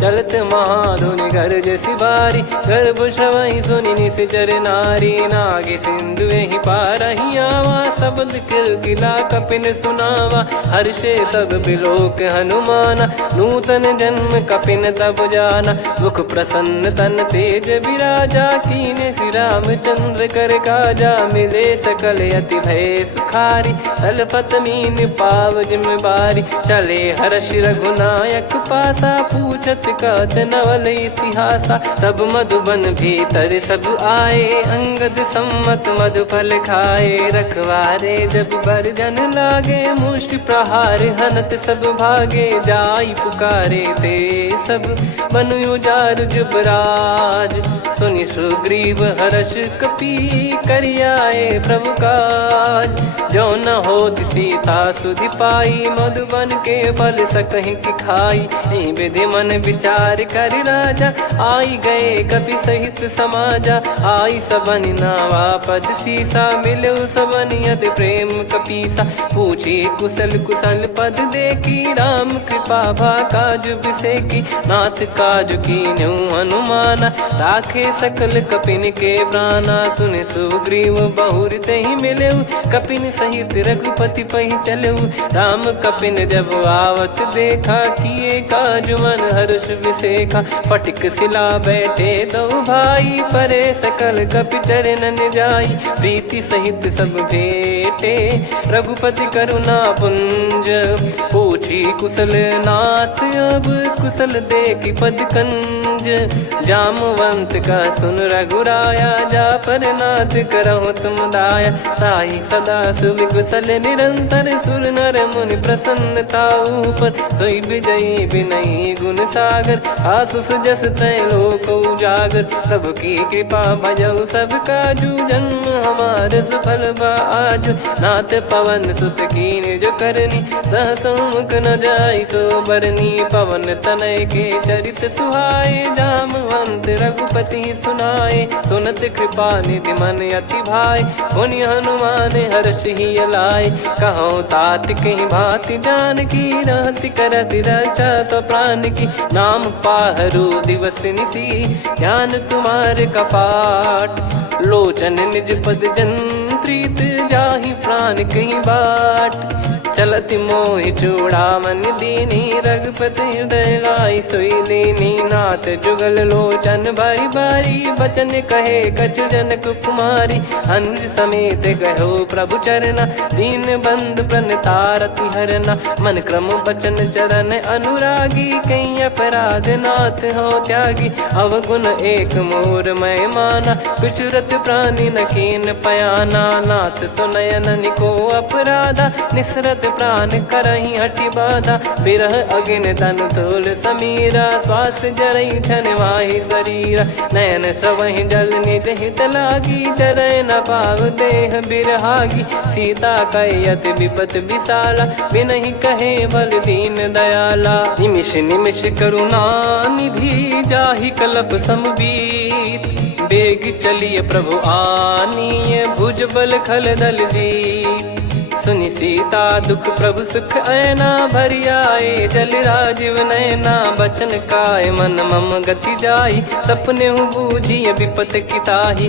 चलत महाधुनि गर्ज सिबारी, गर्भ श्रवहि सुनि निश्चर नारी, नागे सिंधु ही पारहि आवा, शब्द किलकिला कपिन सुनावा, हर्षे सब बिलोक हनुमाना, नूतन जन्म कपिन तब जाना, मुख प्रसन्न तन तेज विराजा, कीने श्री रामचंद्र कर काजा, मिले सकल अति भय सुखारी, तलपत मीन पाव जिम बारी, चले हर्ष रघुनायक पासा, पूछत कहत नवल इतिहासा, तब मधुबन भीतर सब आए, अंगद सम्मत मधुफल खाए, रखवारे जब बरजन लागे, मुष्टि प्रहार हनत सब भागे, जाई पुकारे ते सब बन उजार जुबराज, सुनि सुग्रीव हर्ष कपि करियाए प्रभु काज, जो न होत सीता सुधि पाई, मधुबन के फल सकहि कि खाई, विधि मन विचार कर राजा, आई गए कपि सहित समाजा, आई सबन नावा पद सीसा, मिलो सबनियत प्रेम कपीसा, पूछी कुशल कुशल पद देखी, राम कृपा भा काज बिसेकी, नाथ काज कीन्हु हनुमाना, राखे सकल कपिन के प्राणा, सुन सुग्रीव बहुर तहि मिलेऊ, कपिन सहित रघुपति पहि चलेऊ, राम कपिन जब आवत देखा, किए काज मन हर्ष विसेखा, फटिक सिला बैठे दो भाई, परे सकल कपि चरणन जाई, प्रीति सहित सब भेटे, रघुपति करुणा पुंज, पूछी कुशल नाथ अब कुशल देखि पद कंज, जामवंत का सुन रघुराया, जा पर नाथ करहु तुम दाया, ताहि सदा सुभि कुशल निरंतर, सुर नर मुनि प्रसन्नता ऊपर, सोई विजयी विनयी गुण सागर, आसु सुजस त्रैलोक उजागर, प्रभु की कृपा भजऊ सब काजू, जन्म हमार सफल बा आजु, नाथ पवन सुत कीन जो करनी, सहसो मुख न जाई सो बरनी, पवन तनय के चरित सुहाए, जामवंत रघुपति सुनाए, सुनत कृपा निधि मन अति भाई, पुनि हनुमान हर्ष ही लाए, कहो तात कहीं भांति जान की, रहति करति रक्षा सो प्राण की, नाम पाहरू दिवस निसी, ज्ञान तुम्हारे कपाट, लोचन निज पद जन प्रीत जाहि प्राण कहीं बाट। चलत मोहि चूड़ामन दीनी रघुपति हृदय लाई सोई लीनी। नाथ जुगल लोचन बारी बारी बचन कहे कछु जनक कुमारी। अनुज समेत गयो प्रभु चरना दीन बंधु प्रणतारति हरना। मन क्रम बचन चरण अनुरागी कहीं अपराध नाथ हो त्यागी। अवगुण एक मोर मैं माना विचुरत प्राणी न कीन पयाना। नाथ सुनयन निको अपराधा निसरत प्राण करही हटि बाधा। बिरह अगिन तन तोल समीरा श्वास जरई छन माही शरीरा। नयन सवहि जल निज हित लागी जरय न पाव देह बिरहागी। सीता कैयत विपत विशाला बिनहि कहे बल दीन दयाला। निमिष निमिष करुणा निधि जाहि कलप समबीत। बेग चलिए प्रभु आनीय भुज बल खल दल जीत। सुनि सीता दुख प्रभु सुख ऐना भरि आए जल राजीव नैना। बचन काय मन मम गति जाई सपने हूँ बूझिए विपत किताही।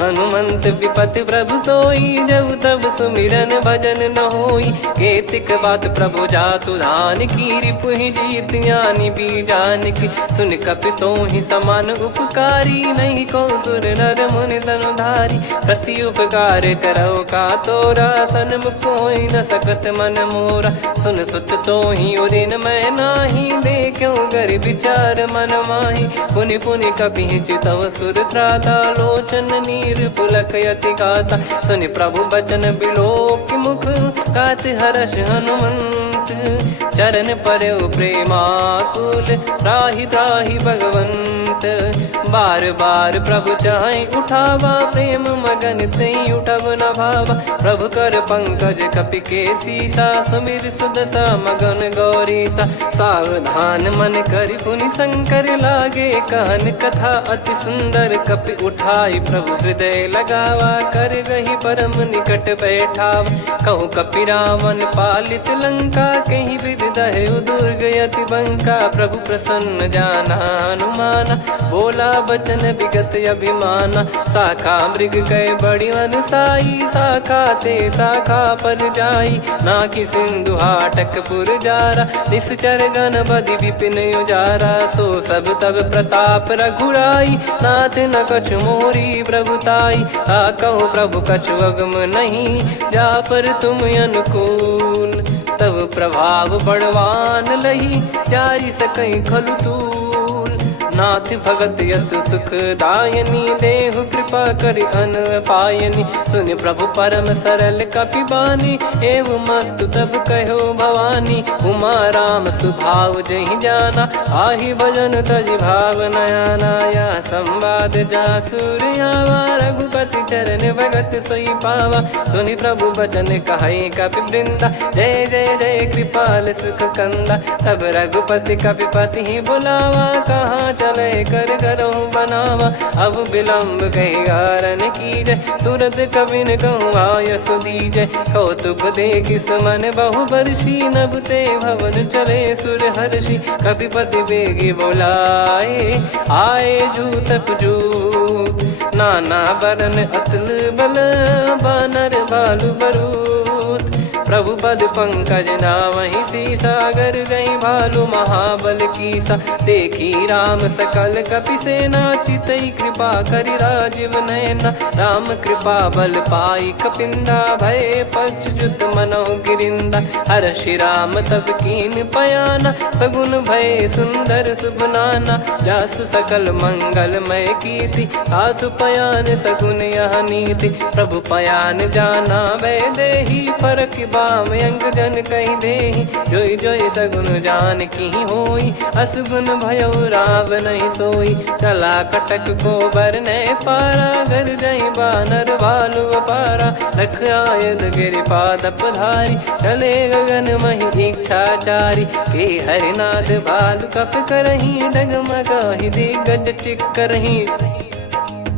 हनुमंत विपत प्रभु सोई जब तब सुमिरन भजन न होई। केतिक बात प्रभु जातु धान की रिपुहि जीत ज्ञानी बीजान की। सुन कपि तोहि समान उपकारी नहीं को सुर नर मुनि तनुधारी। प्रति उपकार करो का तोरा सन्मुख कोई न सकत मन मोरा। सुन सुत तो ही उदिन मैं नाही देखो गर विचार मन माही। पुनि पुनि कपि चितव सुर त्राता लोचन नीर पुलक यति गाता। सुनि प्रभु बचन बिलोक मुख गात हर्ष हनुमंत। चरण परउ प्रेमाकुल त्राहि त्राहि भगवंत। बार बार प्रभु चाहि उठावा प्रेम मगन तई उठब न भावा। प्रभु कर पंकज कपि के सीसा सुमिर सुदशा मगन गौरीसा। सावधान मन करि पुनि शंकर लागे कहन कथा अति सुंदर। कपि उठाई प्रभु हृदय लगावा कर गही परम निकट बैठावा। कहूँ कपि रावण पालित लंका कहीं विधि दहु दुर्ग यति बंका। प्रभु प्रसन्न जाना हनुमाना बोला बचन विगत अभिमाना। शाखा मृग कह बड़ी अनुसाई शाखा ते शाखा पर जाई। नाकि सिंधु हाटक पुर जारा निश्चर गण बधि विपिन उजारा। सो सब तब प्रताप रघुराई नाथ न कछु मोरी प्रभुताई। कहो प्रभु कछु अगम नहीं जा पर तुम अनुकूल। तब प्रभाव बड़वान लही जारी सकई खलु तूल। नाथ भगत यत सुख दायनी देहु कृपा करि अन पायनी। सुन प्रभु परम सरल कपि बानी एवं मस्तु तब कहो भवानी। उमा राम सुभाव जहि जाना आहि भजन तजि भाव नयाना। या संवाद जासुर आवा रघुपति चरण भगत सोई पावा। सुनि प्रभु बचन कहै कपि वृंदा जय जय जय कृपाल सुख कंदा। तब रघुपति कपि पति बुलावा कहाँ चले कर करहूँ बनावा। अब विलम्ब कही कारण कीजय तुरंत कबिन कहूँ आयस दीजय। कौतुक देखि सुमन बहु बरसी नभ ते भवन चले सुर हर्षि। कपिपति बेगी बोलाए आए जूतक जूत। नाना बरन अतुल बल बानर भालु बरूत। प्रभु पद पंकज नावहि सीसागर गई भालू महाबल कीसा। देखी राम सकल कपि सेना चितई कृपा करि राजीव नयना। राम कृपा बल पाई कपिंदा भय पक्ष जुत मनोह गिरिंदा। हर्षि राम तब कीन पयाना सगुन भय सुंदर शुभ नाना। जासु सकल मंगलमय कीर्ति आसु पयान सगुन यह नीति। प्रभु पयान जाना वै देहि फरक बाम अंग जन कहि देहि। जोई जोई सगुन जान की होई असगुन भयो राव नहीं सोई। चला कटक को बरने पारा घर जई बानर भालु अपारा। लख आयद गिरिपाद पधारी चले गगन महि इच्छाचारी। के हरिनाथ भालु कप करही डगमगाहि दिग्गज चिक्करही।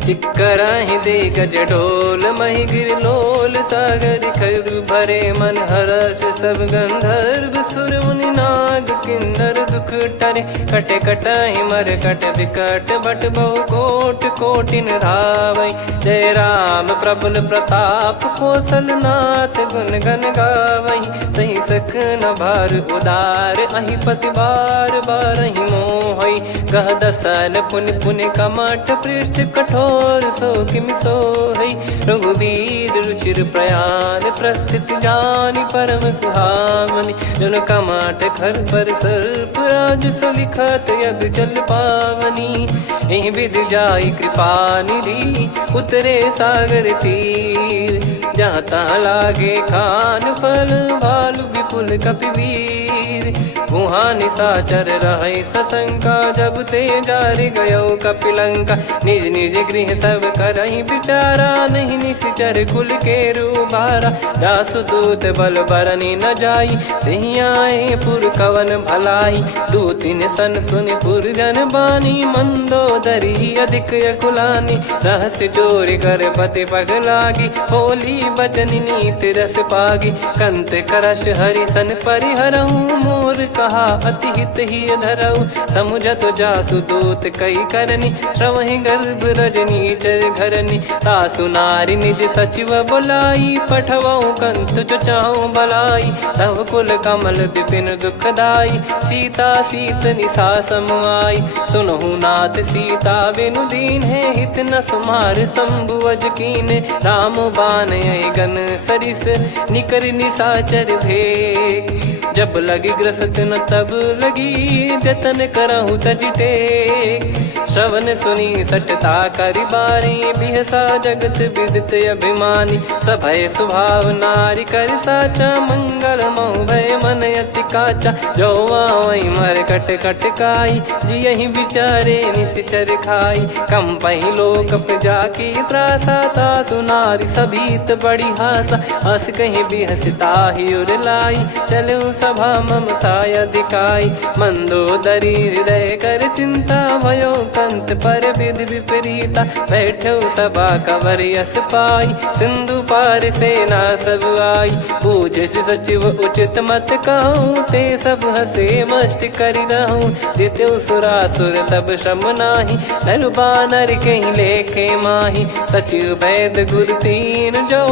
चिक्कराहि दे गज ढोल महि गिर लोल सागर खर भरे मन हर्ष सब गंधर्व सुर मुनि नाग किन्नर दुख टरे कटे कटाई मर कट विकट बट बहु कोट कोटिन धावै जय राम प्रबल प्रताप कौशलनाथ गुण गण गावै सही सक न भार उदार अहि पति बार बार ही मोहै गह दसल पुन पुन कमठ पृष्ठ कठोर सो किम सोहै रघुवीर रुचिर प्रयाण प्रस्थित जानि परम सुहावनि जुन कमठ खर पर सर्प राज सलिखत यग जल पावनी एहि विधि जाई कृपा निधि उतरे सागर तीर जहाँ तहाँ लागे खान फल भालु विपुल कपिवीर वहाँ निशाचर रहे सशंका जब ते जारि गयो कपिलंका निज निज गृह सब करहि विचारा नहीं निश्चर कुल के रूबारा जासु दूत बल बरनी न जाई तेहि आए पुर कवन भलाई दूतिन सन सुनि पुर जन बानी मंदोदरी अधिक अकुलानी रहस्य चोरी कर पति पग लागी होली बचन नीति रस पागी कंत करश हरि सन परिहरहु मोर कहा अति हित ही धरऊ समुझत जासु दूत कई करनी श्रवहि गर्भ रजनी चर घरनी तासु नारी निज सचिव बुलाई पठवऊ कंत जो चाहूं भलाई तव कुल कमल विपिन दुखदाई सीता सीत निशा समाई सुनहु नाथ सीता बिनु दीन है हित न सुमार शंभु अज कीने राम बान गन सरिस निकर निशाचर भेग जब लगी ग्रसत न तब लगी जतन करहु तज टेक श्रवण सुनी सटता करि बारी बिहसा जगत विदित अभिमानी सभय स्वभाव नारी कर साचा मंगल मऊ भय मन अति काचा जो आवई मर कट कट काई जियहि विचारे निश्चर खाई कम पही लोक जाकी त्रासा तासु नारी सभीत बड़ी हासा हस कहीं बिहसता ही उर लाई चलऊ सभा ममता अधिकाई मंदोदरी हृदय कर चिंता भयो कंत पर विधि विपरीता बैठो सभा कवर यस पाई सिंधु पार सेना सब आई पूजे सचिव उचित मत कहूँ ते सब हसे मस्त करि रहूं जित्यु सुरासुर तब श्रम नाही नल बानर कहीं लेखे माही सचिव वैद गुरु तीन जो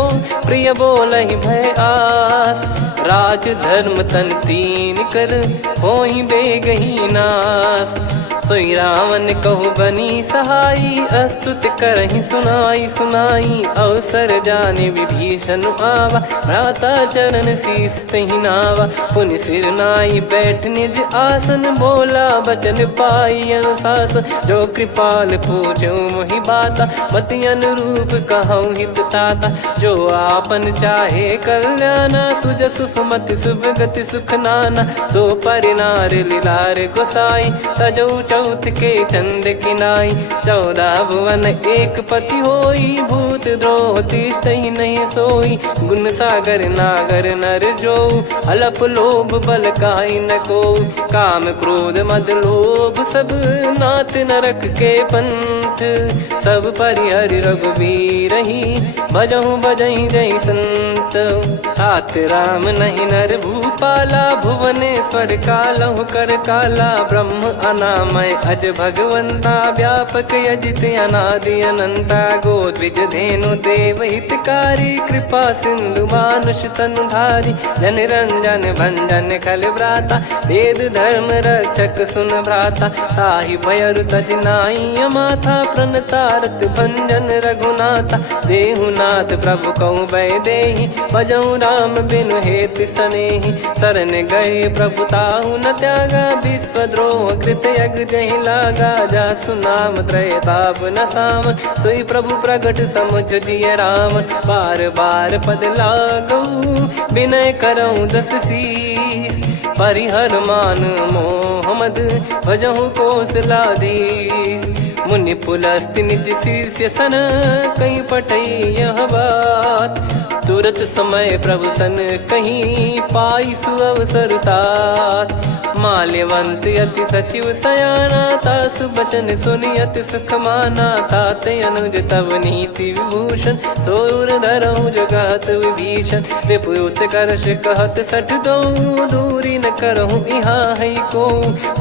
प्रिय बोलहि भय आस राज धर्म तन तीन कर होई बेगही नास सोई रावण कहु बनी सहाई अस्तुत करहि सुनाई सुनाई अवसर जाने विभीषण आवा भ्राता चरण शीस तहि नावा पुनि सिर नाई बैठ निज आसन बोला बचन पाई अनुशास जो कृपाल पूछो मोहि बाता मति अनुरूप कहूँ हित ताता जो आपन चाहे कल्याणा सुजसु सुमति शुभ गति सुख नाना सो परिनार लीलार गोसाई तजौ चौथ के चंद किनाई 14 भुवन एक पति होई भूत द्रोह तिष्ठहि नहीं सोई गुण सागर नागर नर जो अलप लोभ बल काई न को काम क्रोध मद लोभ सब नाथ नरक के पंथ सब परिहरि रघुबीर ही भजहु भजहि जय संत तात राम नहीं नर भूपाला भुवनेश्वर कालहु कर काला ब्रह्म अनामय अज भगवंता व्यापक यजित अनादि अनंता गोद्विज धेनु देव हितकारी कृपा सिंधु मानुष तनुधारी जन रंजन भंजन खल भ्राता वेद धर्म रक्षक सुन भ्राता ताहि भयरु तज नाई माथा प्रणतारत भंजन रघुनाथा देहुनाथ प्रभु कहु भय देहि भजहु राम बिनु हेति सनेहि शरण गए प्रभु ताहु न त्यागा विश्वद्रोह कृत यग जहि लागा जासु नाम त्रयताप न साम सोई प्रभु प्रगट समुझ जिय राम बार बार पद लागऊ विनय करऊँ 10 शीस परिहर मान मोहम्मद भजहु कौशलाधीश मुनि पुलस्ति निज शीर्ष सन कहीं पटई यह बात तुरत समय प्रभु सन कहीं पाई सुअवसर तात माल्यवंत अति सचिव सयाना तासु बचन सुनि अति सुख माना ताते अनुज तव नीति विभूषण सोर धरहु जगत विभीषण विपुत करश कहत सठ दो दूरी न करहूँ यहाँ है को।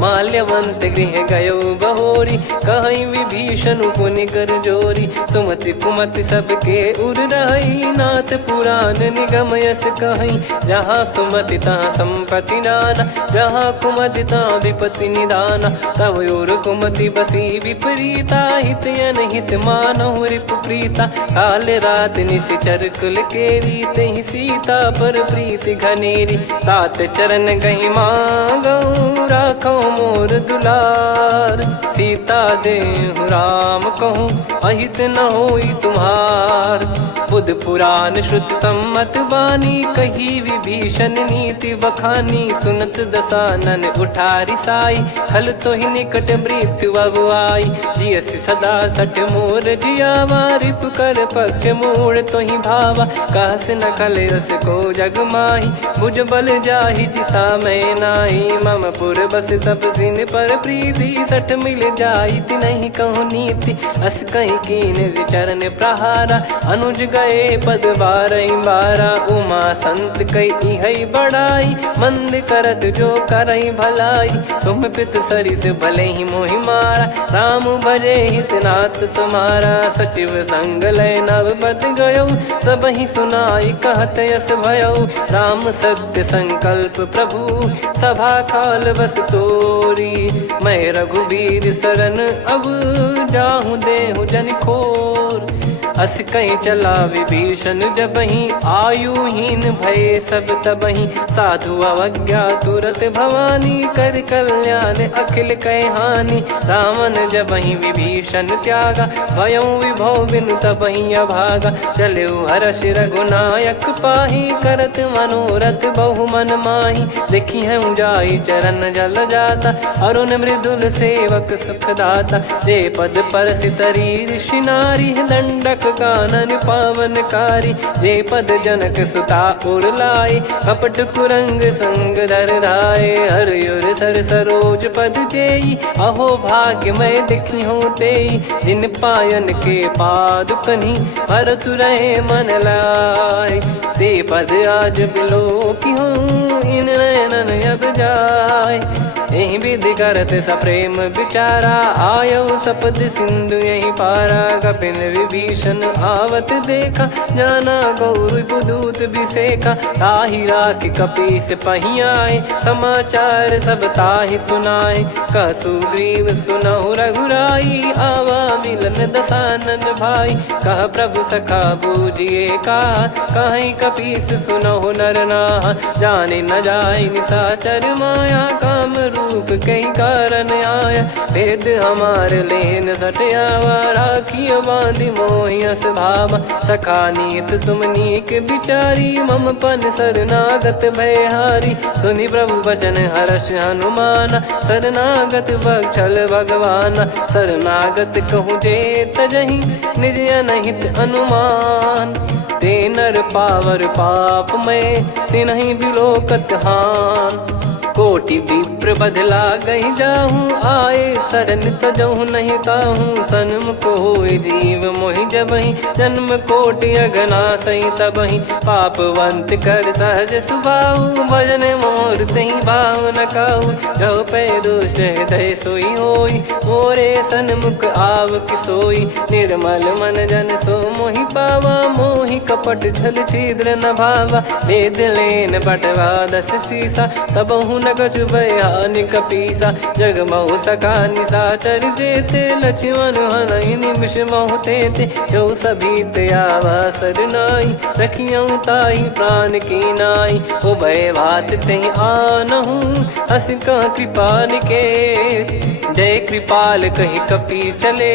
माल्यवंत गृह गयो बहोरी, कहीं विभीषण पुनि कर जोरी। सुमति कुमति सबके उर रही, नाथ पुराण निगम यस कहीं। जहाँ सुमति तहाँ संपत्ति नाना, जहाँ कुमति तहाँ विपत्ति निदाना। तब और कुमति बसी विपरीता, हित अनहित मानहु रिपु प्रीता। काल रात निशिचर कुल केरी, तहि सीता पर प्रीति घनेरी। तात चरण गही मांगऊ, राखो मोर दुलार। सीता देहु राम कहूँ, अहित न होई तुम्हार। बुध पुराण श्रुति सम्मत बानी, कही विभीषण नीति बखानी। सुनत दसानन उठारी साई, खल तो ही निकट मृत्यु अब आई। जियसि सदा सठ मोर जियावा, रिप कर पक्ष मूड़ तो ही भावा। कहस न कलेस को जग माही, भुज बल जाहि जिता मैं नाई। मम पुर बस तप सिन पर प्रीति, सठ मिल जाई तिनहि कहूँ नीति। अस कहीं कीन विचरण प्रहारा, अनुज गए पद बारही बारा। उमा संत कई है बड़ाई, मंद करत जो करई भलाई। तुम पित सरिस भले ही मोहि मारा, राम भजे हितनाथ तुम्हारा। सचिव संग लय नव बद गयो, सब ही सुनाई कहत यस भयो। राम सत्य संकल्प प्रभु, सभा काल बस तोरी। मैं रघुबीर शरण अब, जाहूँ देहु जन खोर। अस कहीं चला विभीषण जबहि, आयुहीन भय सब तबहि। साधु अवज्ञा तुरत भवानी, कर कल्याण अखिल कह हानि। रावण जबहि विभीषण त्यागा, भयउ विभव बिनु तबहि अभागा। चले हर्ष रघुनायक पाही, करत मनोरथ बहु मन माही। देखी है जाई चरण जल जाता, अरुण मृदुल सेवक सुखदाता। जे पद पर सितरी ऋषि नारी, दंडक कानन पावनकारी। जे पद जनक सुता उर लाए, कपट कुरंग संग धर धाये। हरियुर सर सरोज पद जेई, अहो भाग्य मैं दिखी हूँ तेई। जिन पायन के पाद कन्ही, भरत रहे मन लाए। ते पद आज बिलो की हूँ, इन नयनन अब जाय। यही विधि करत सप्रेम विचारा, आयो सपद सिंधु यही पारा। कपिल विभीषण आवत देखा, जाना गौर बुदूत बिसेखा। ताहि राखि कपीस पही आए, समाचार सब ताहि सुनाए। कह सुग्रीव सुनहु रघुराई, आवा मिलन दसानन भाई। कह प्रभु सखा बूझिए का, कहीं कपीस सुनहु नर नाहा। जाने न जाय निशाचर माया, काम रूप कई कारण आया। भेद हमार लेन सटयावा, राखियो बांधि मोहियस भावा। सखा नीत तुम नीक बिचारी, मम पन शरणागत भयहारी। सुनि प्रभु वचन हर्ष हनुमाना, शरणागत बक्षल भगवाना। शरणागत कहूँ जे तजहि, निज अनहित अनुमान। ते नर पावर पाप में, तिन्हि बिलोकत हान। कोटि विप्र बदला गई जाहूँ, आए शरण तजहूँ नहीं ताहूँ। सन्मुख होए जीव मोहि जबहि, जन्म कोटि अगना सही तबहि। पापवंत कर सहज सुभाऊ, भजन मोर तहि भाव न काऊ। जो पै दुष्ट हृदय सोई होई, मोरे सन्मुख आव किसोई। निर्मल मन जन सो मोहि पावा, मोहि कपट छल छिद्र न भावा। वेद लेन बटवा दस सीसा, तबहु न कछु भयानि कपीसा। जग महु सखा निशाचर जेते, लक्ष्मण हनहि निमिष महु तेते। जो सभी ते आवा सरनाई, रखियऊ ताहि प्राण की नाई। उभय भात तेहि आनहु, अस कह कृपाल के। जय कृपाल कहि कपी चले,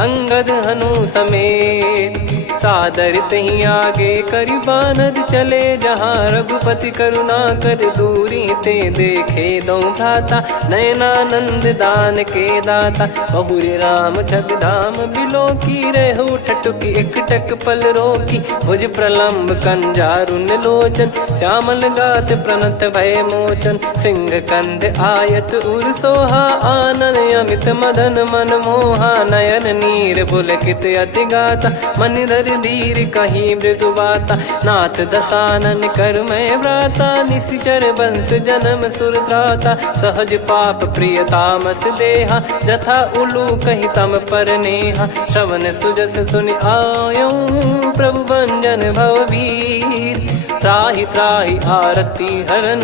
अंगद हनु समेत। सादर तही आगे करि बानर चले, जहाँ रघुपति करुणा कर दूरी ते देखे दो भ्राता। नयनानंद दान के दाता, बहुरी राम छवि धाम बिलो की। रेहु ठटुकी एकटक पल रोकी, भुज प्रलम्ब कंजारुन लोचन। श्यामल गात प्रणत भय मोचन, सिंह कंध आयत उर सोहा। आनन अमित मदन मन मोहा, नयन नीर पुलकित अति गाता। मनिधर धर धीर कहीं मृदु बाता। नाथ दसानन कर मैं व्राता, निश्चर वंश जन्म सुर त्राता। सहज पाप प्रिय तामस देहा, जथा उलू कही तम पर नेहा। श्रवण सुजस सुन आयो, प्रभु भंजन भववीर। त्राहि त्राहि आरती हरन,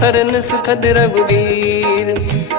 सरन सुखद रघुवीर।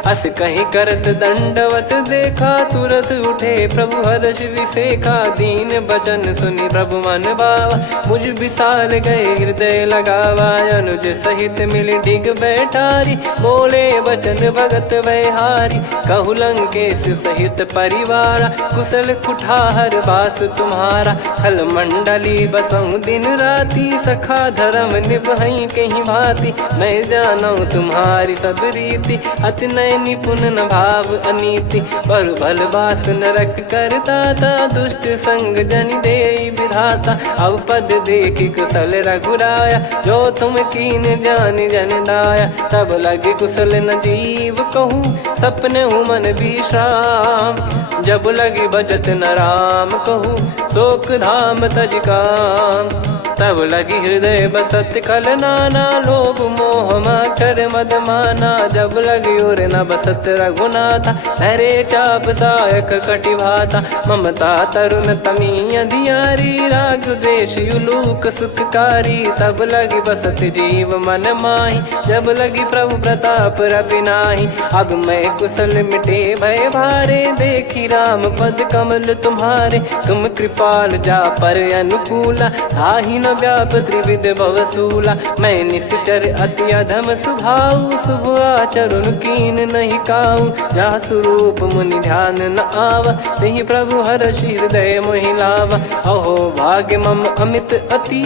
अस कहीं करत दंडवत देखा, तुरत उठे प्रभु हर्ष विसेखा। दीन बचन सुनि प्रभु मन भावा, मुझ विशाल गए हृदय लगावा। अनुज सहित मिल डिग बैठारी, बोले वचन भगत वैहारी। कहु लंकेश सहित परिवारा, कुशल कुठार बास तुम्हारा। खल मंडली बसऊं दिन राती, सखा धर्म निभई कहीं भांति। मैं जानू तुम्हारी सब रीति, अति नय निपुण न भाव अनीति। पर भल बास नरक करता था, दुष्ट संग जन दे विधाता। अब पद देखी कुशल रघुराया, जो तुम कीन जान जन दाया। तब लगे कुशल न जीव कहूँ, सपने मन विश्राम। जब लगी बजत न राम कहूँ, शोक धाम तज काम। तब लगी हृदय बसत खल नाना, लोभ मोह मकर मद माना। जब लगी और न बसत रघुनाथा, हरे चाप सायक कटि भाता। ममता तरुण तमी अधियारी, राग द्वेष युलूक सुखकारी। तब लगी बसत जीव मन माही, जब लगी प्रभु प्रताप रवि नाही। अब मैं कुशल मिटे भय भारे, देखी राम पद कमल तुम्हारे। तुम कृपाल जा पर अनुकूला, ताहि न व्याप त्रिविध भवसूला। मैं निश्चर अति अधम सुभाऊ, शुभ आचरण कीन नहीं काऊ। जा स्वरूप मुनि ध्यान न आवा, नहीं प्रभु हर्ष हृदय मोहि लावा। अहो भाग्य मम अमित अति,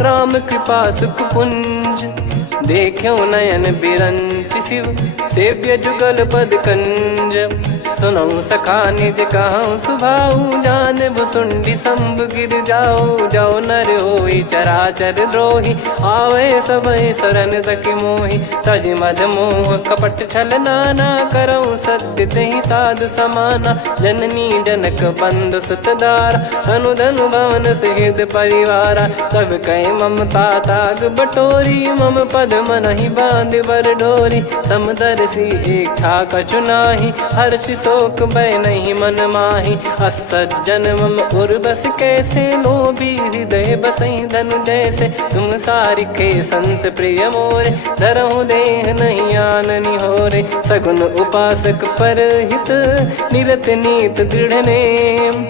राम कृपा सुख पुंज। देखो नयन बिरंच शिव, सेव्य जुगल पद कंज। सुनऊ सखा निज कहूँ सुभाऊ, जान भुसुंडी संभ गिर जाओ। जाओ नर होई चराचर द्रोही, आवे सबय शरण तक मोहि। तज मद मोह कपट छल नाना, करऊँ सत्य तहि साधु समाना। जननी जनक बंधु सुतदारा, धनु धनु भवन सहित परिवारा। सब कहे ममता ताग बटोरी, मम पद मनहि बांध बर डोरी। समदर्शी इच्छा कछु नाही, हर्षि शोक भय नहीं मन माही। असज्जन मम उर बस कैसे, लोभी हृदय बसई धनु जैसे। तुम सारिखे संत प्रिय मोरे, धरहु देह नहीं आननि होरे। सगुन उपासक पर हित, निरत नीत दृढ़ नेम।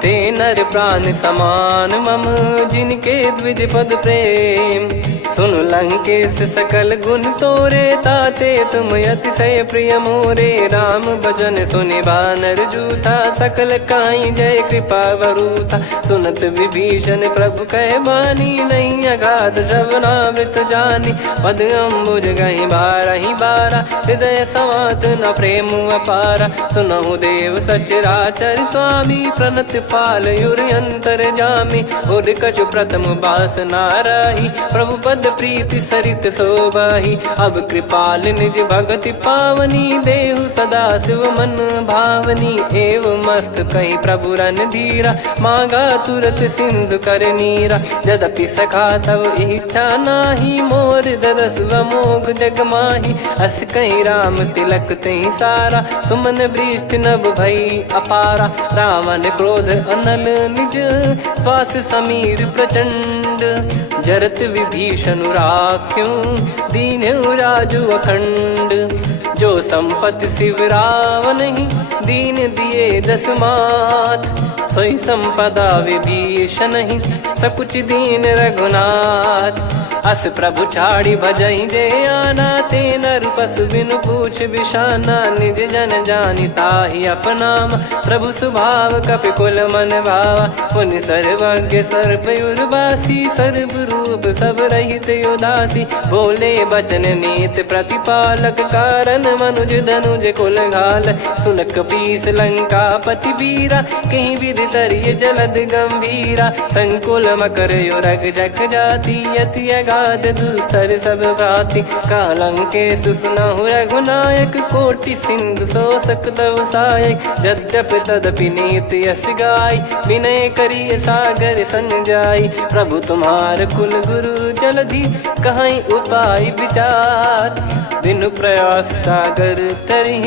ते नर प्राण समान मम, जिनके द्विज पद प्रेम। सुन लंकेश सकल गुण तोरे, ताते तुम अतिशय प्रिय मोरे। राम भजन सुनि बानर जूथा, सकल काई जय कृपा वरूथा। सुनत विभीषण प्रभु कह बानी, नहीं अगाध श्रवणामृत जानी। पद अम्बुज गहि बारहि बारा, हृदय समात न प्रेम अपारा। सुनहु देव सचराचर स्वामी, प्रणत पाल युर अंतर जामी। उर कछु प्रथम बास नाराही, प्रभु पद प्रीति सरित शोभाही। अब कृपाल निज भगति पावनी, देहु सदा शिव मन भावनी। एव मस्त कही प्रभु रन धीरा, मांगा तुरत सिंधु कर नीरा। यद्यपि सखा तव इच्छा नाही, मोर दरस मोग जग माही। अस कहीं राम तिलक तही सारा, सुमन वृष्ट नभ भई अपारा। रावण क्रोध अनल निज, श्वास समीर प्रचंड। जरत विभीषण राख्यों, दीन्हु राजु अखंड। जो संपत्ति शिव रावण ही, दीन दिए दस मात। सोई संपदा विभीषण ही, सकुच दीन रघुनाथ। अस प्रभु छाड़ी भजई जे आना, ते नर पशु बिनु पूछ बिशाना। निज जन जानि ताहि अपनाम, प्रभु स्वभाव कपि कुल मन भावा। मुनि सर्वज्ञ सर्वयुर्वासी, सर्व रूप सब रहित उदासी। बोले बचन नीत प्रतिपालक, कारण मनुज धनुज कुल घाल। सुन कपीस लंका पति वीरा, कहीं विधि तरिय जलद गंभीरा। संकुल मकर युरग जग जाति, यति साध दुस्तर सब भ्राति कालंके सुसुनहु रघुनायक कोटि सिंधु शोषक तव सहायक यद्यपि तदपि नीति यस गाय विनय करिय सागर संजाई प्रभु तुम्हार कुल गुरु जलधि कहीं उपाय विचार बिनु प्रयास सागर तरी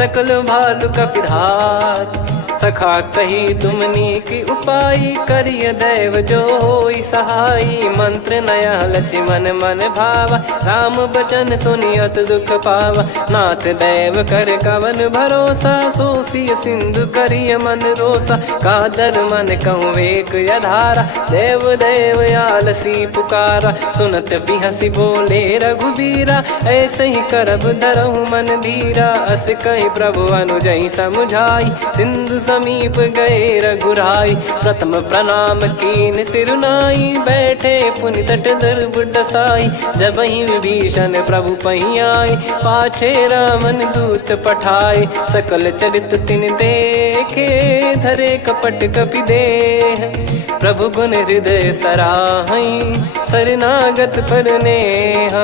सकल भालु कपिधार सखा कही तुमनी की उपाय करिय दैव जो होई सहाई मंत्र नया लक्ष्मण मन भावा राम बचन सुनियत दुख पावा नाथ दैव कर कवन भरोसा सोसी सिंधु करिय मन रोसा कादर मन कहूँ एक यधारा देव देव आलसी पुकारा सुनत बिहसी बोले रघुबीरा ऐसे ही करब धरहु मन धीरा अस कही प्रभु अनुजई समुझाई सिंधु समीप गए रघुराई प्रथम प्रणाम कीन सिरुनाई बैठे पुनि तट दर्भ डसाई जब ही विभीषण प्रभु पही आए पाछे रामन दूत पठाए सकल चरित तिन देखे धरे कपट कपि देह प्रभु गुण हृदय सराहई शरणागत पर नेह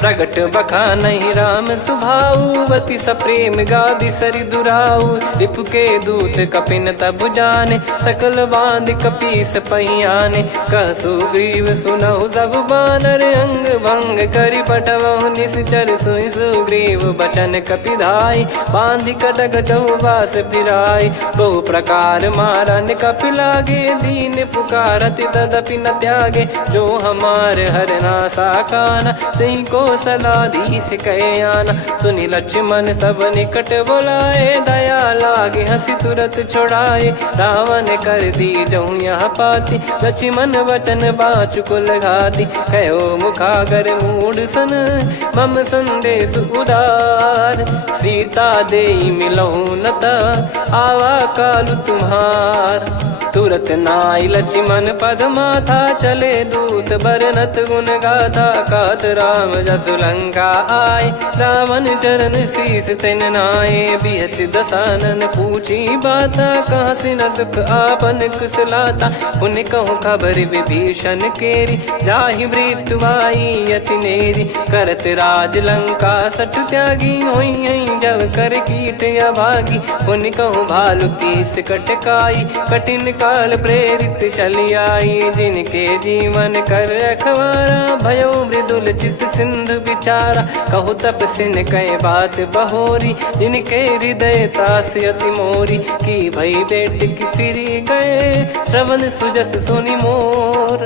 प्रगट बखानहि राम सुभाऊ वति सप्रेम गादि सरि दुराऊ रिपु के दूत कपिन तब जाने सकल बांध कपीस पहियाने कह सुग्रीव सुनहु सब बानर अंग भंग करि पठवहु निश्चर सुनि सुग्रीव बचन कपिधाई बांधि कटक चहुबास फिराई बहु प्रकार मारन कपि लागे दीन पुकारत तदपि न त्यागे जो हमार हरना साकाना तही को सलाधीश कहे आना सुनि लक्ष्मण सब निकट बुलाए दया लागे हंसी तुरत छोड़ाए रावण कर दी जहूँ यहाँ पाती लक्ष्मण वचन बाचुकुल घाती कहो मुखागर मूड सन मम संदेश उदार सीता देई मिलहु नता आवा कालु तुम्हार तुरत नाई लक्ष्मण पद माथा चले दूत बरनत गुण गाथा कात राम जसु लंका आए रावण चरण शीस तिन नाये बिहस दसानन पूछी बाता कहाँ से न सुख आपन कुशलाता पुन कहूँ खबर विभीषण केरी जाहि मृत्यु आई यति नेरी करत राज लंका सट त्यागी होई जब कर कीट अभागी पुन कहूँ भालु कीस कटकाई कठिन काल प्रेरित चली आई जिनके जीवन कर रखवारा भयो मृदुल चित सिंधु विचारा कहु तप सिन कह बात बहोरी जिनके हृदय तास यति मोरी की भई बेट की फिरी गए श्रवण सुजस सुनि मोर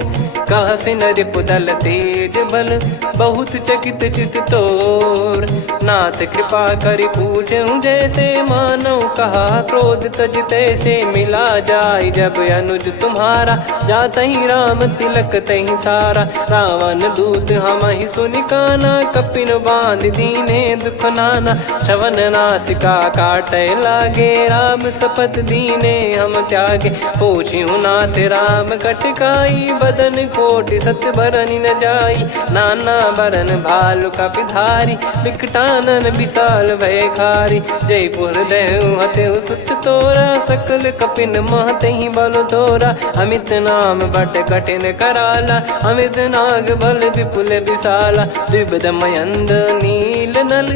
कह सिन रिपुदल तेज बल बहुत चकित चित तोर नाथ कृपा करि पूछूं जैसे मानव कहा क्रोध तज तैसे मिला जाय जब अनुज तुम्हारा जात ही राम तिलक तही सारा रावण दूत हम ही सुनि काना कपिन बांध दीने दुख नाना श्रवण नासिका काटे लागे राम सपत दीने हम त्यागे पूछूं नाथ राम कटकाई बदन कोटि सत बरन न जाई नाना बरन भालु कपिधारी विकटानन विशाल भयखारी जयपुर देहु हतेउ सुत तोरा सकल कपिन महते ही बल तोरा अमित नाम बट कठिन कराला अमित नाग बल विपुल विशाला द्विविध मयंद नील नल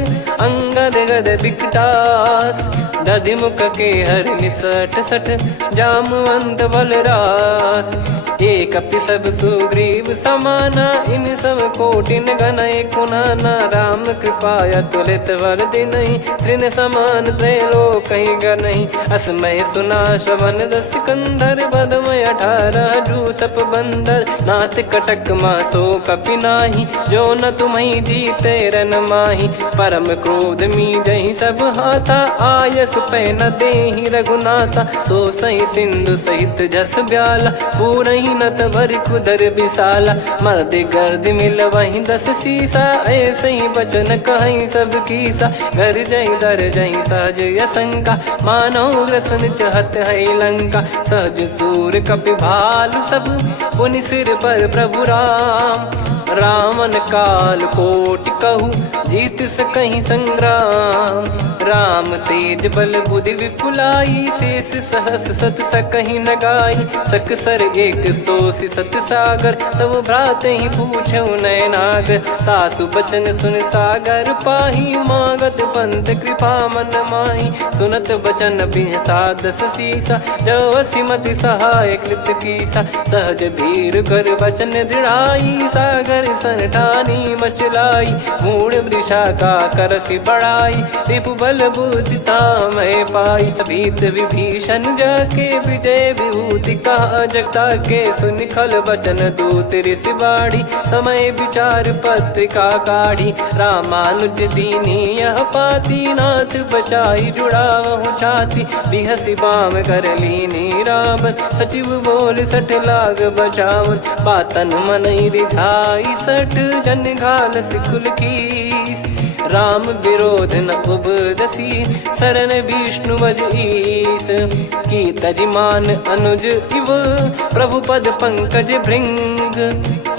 अंगद गद विकटास दधिमुख के हर निसठ सठ जामवंत बलरास एक अपि सब सुग्रीव समाना इन सब कोटिन गणय कुनाना राम कृपा तुलित वर दिनहि त्रिन समान त्रैलोक कहीं गनहि असमय सुना श्रवण दस कंधर बदमय 18 जूतप बंदर नाथ कटक मासो कपि नाही जो न तुम्हि जीते रन माही परम क्रोध मी जहि सब हाथा आयस पै न देहि रघुनाथा सो सही सिंधु सहित जस ब्याला पूरहि नत भर कुदर विशाला मर्द गर्द मिल वही 10 सीसा ऐसे ही बचन कहीं सब कीसा घर जय दर जय सहज यसंका मानव रसन चहत है लंका सहज सूर कपि भालु सब पुनि सिर पर प्रभु राम रावण काल कोटि कहु जीत सकहीं संग्राम। राम तेज बल बुद्धि विपुलाई, शेष सहस सत सकहीं न गाई। सकसर एक सोसी सत सागर, तब भ्रात ही पूछो नयनाग। तासु बचन सुन सागर पाही, मांगत पंथ कृपा मन माही। सुनत बचन बिहसा दस सीसा, जो सिमति सहाय कृत कीसा। सहज धीर कर वचन दृढ़ाई, सागर सन ठानी मचलाई। मूढ़ वृषा का करसि बढ़ाई, रिपु बल बुद्धि तामय पाई। भीत विभीषण जाके विजय विभूति कहा, जगता के सुनि खल बचन दूत ऋषि बाड़ी। समय विचार पत्रिका काढ़ी, रामानुज दीनी यह पाती। नाथ बचाई जुड़ावहु छाती, बिहसि बाम कर लीनी रावण। सचिव बोल सठ लाग बचावन, बातन मनई रिझाई सठ। जन घाल सिकुल कीस, राम विरोध न उपदसी। शरण विष्णु बज ईस, की तजिमान अनुज इव। प्रभु पद पंकज भृंग,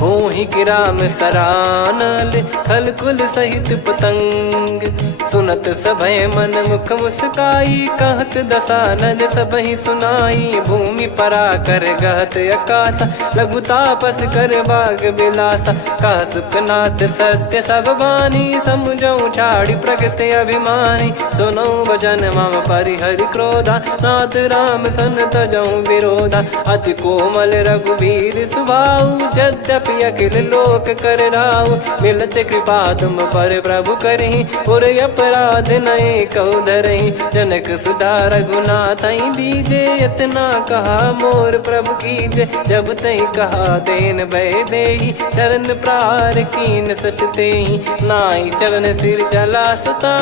होहि कि राम सरानल। खल कुल सहित पतंग, सुनत सभय मन मुख मुस्काई। कहत दसानन सबहि सुनाई, भूमि परा कर गहत आकाशा। लघु तापस कर बाग बिलासा, कह सुखनाथ सत्य सब बानी। समझऊ छाड़ी प्रगति अभिमानी, सुनऊ वचन मम परिहरि क्रोधा। नाथ राम सन तजऊ विरोधा, अति कोमल रघुवीर सुभाऊ। यद्यपि अखिल लोक कर राऊ, मिलत कृपा तुम पर प्रभु करहि। पुर अपराध नए कौ धरहि, जनक सुधा रघुनाथ दीजे। इतना कहा मोर प्रभु कीजे, जब तई कहा देन भय देहि। चरण प्रार कीन सटतेहि, नाई चरण सिर चला सता।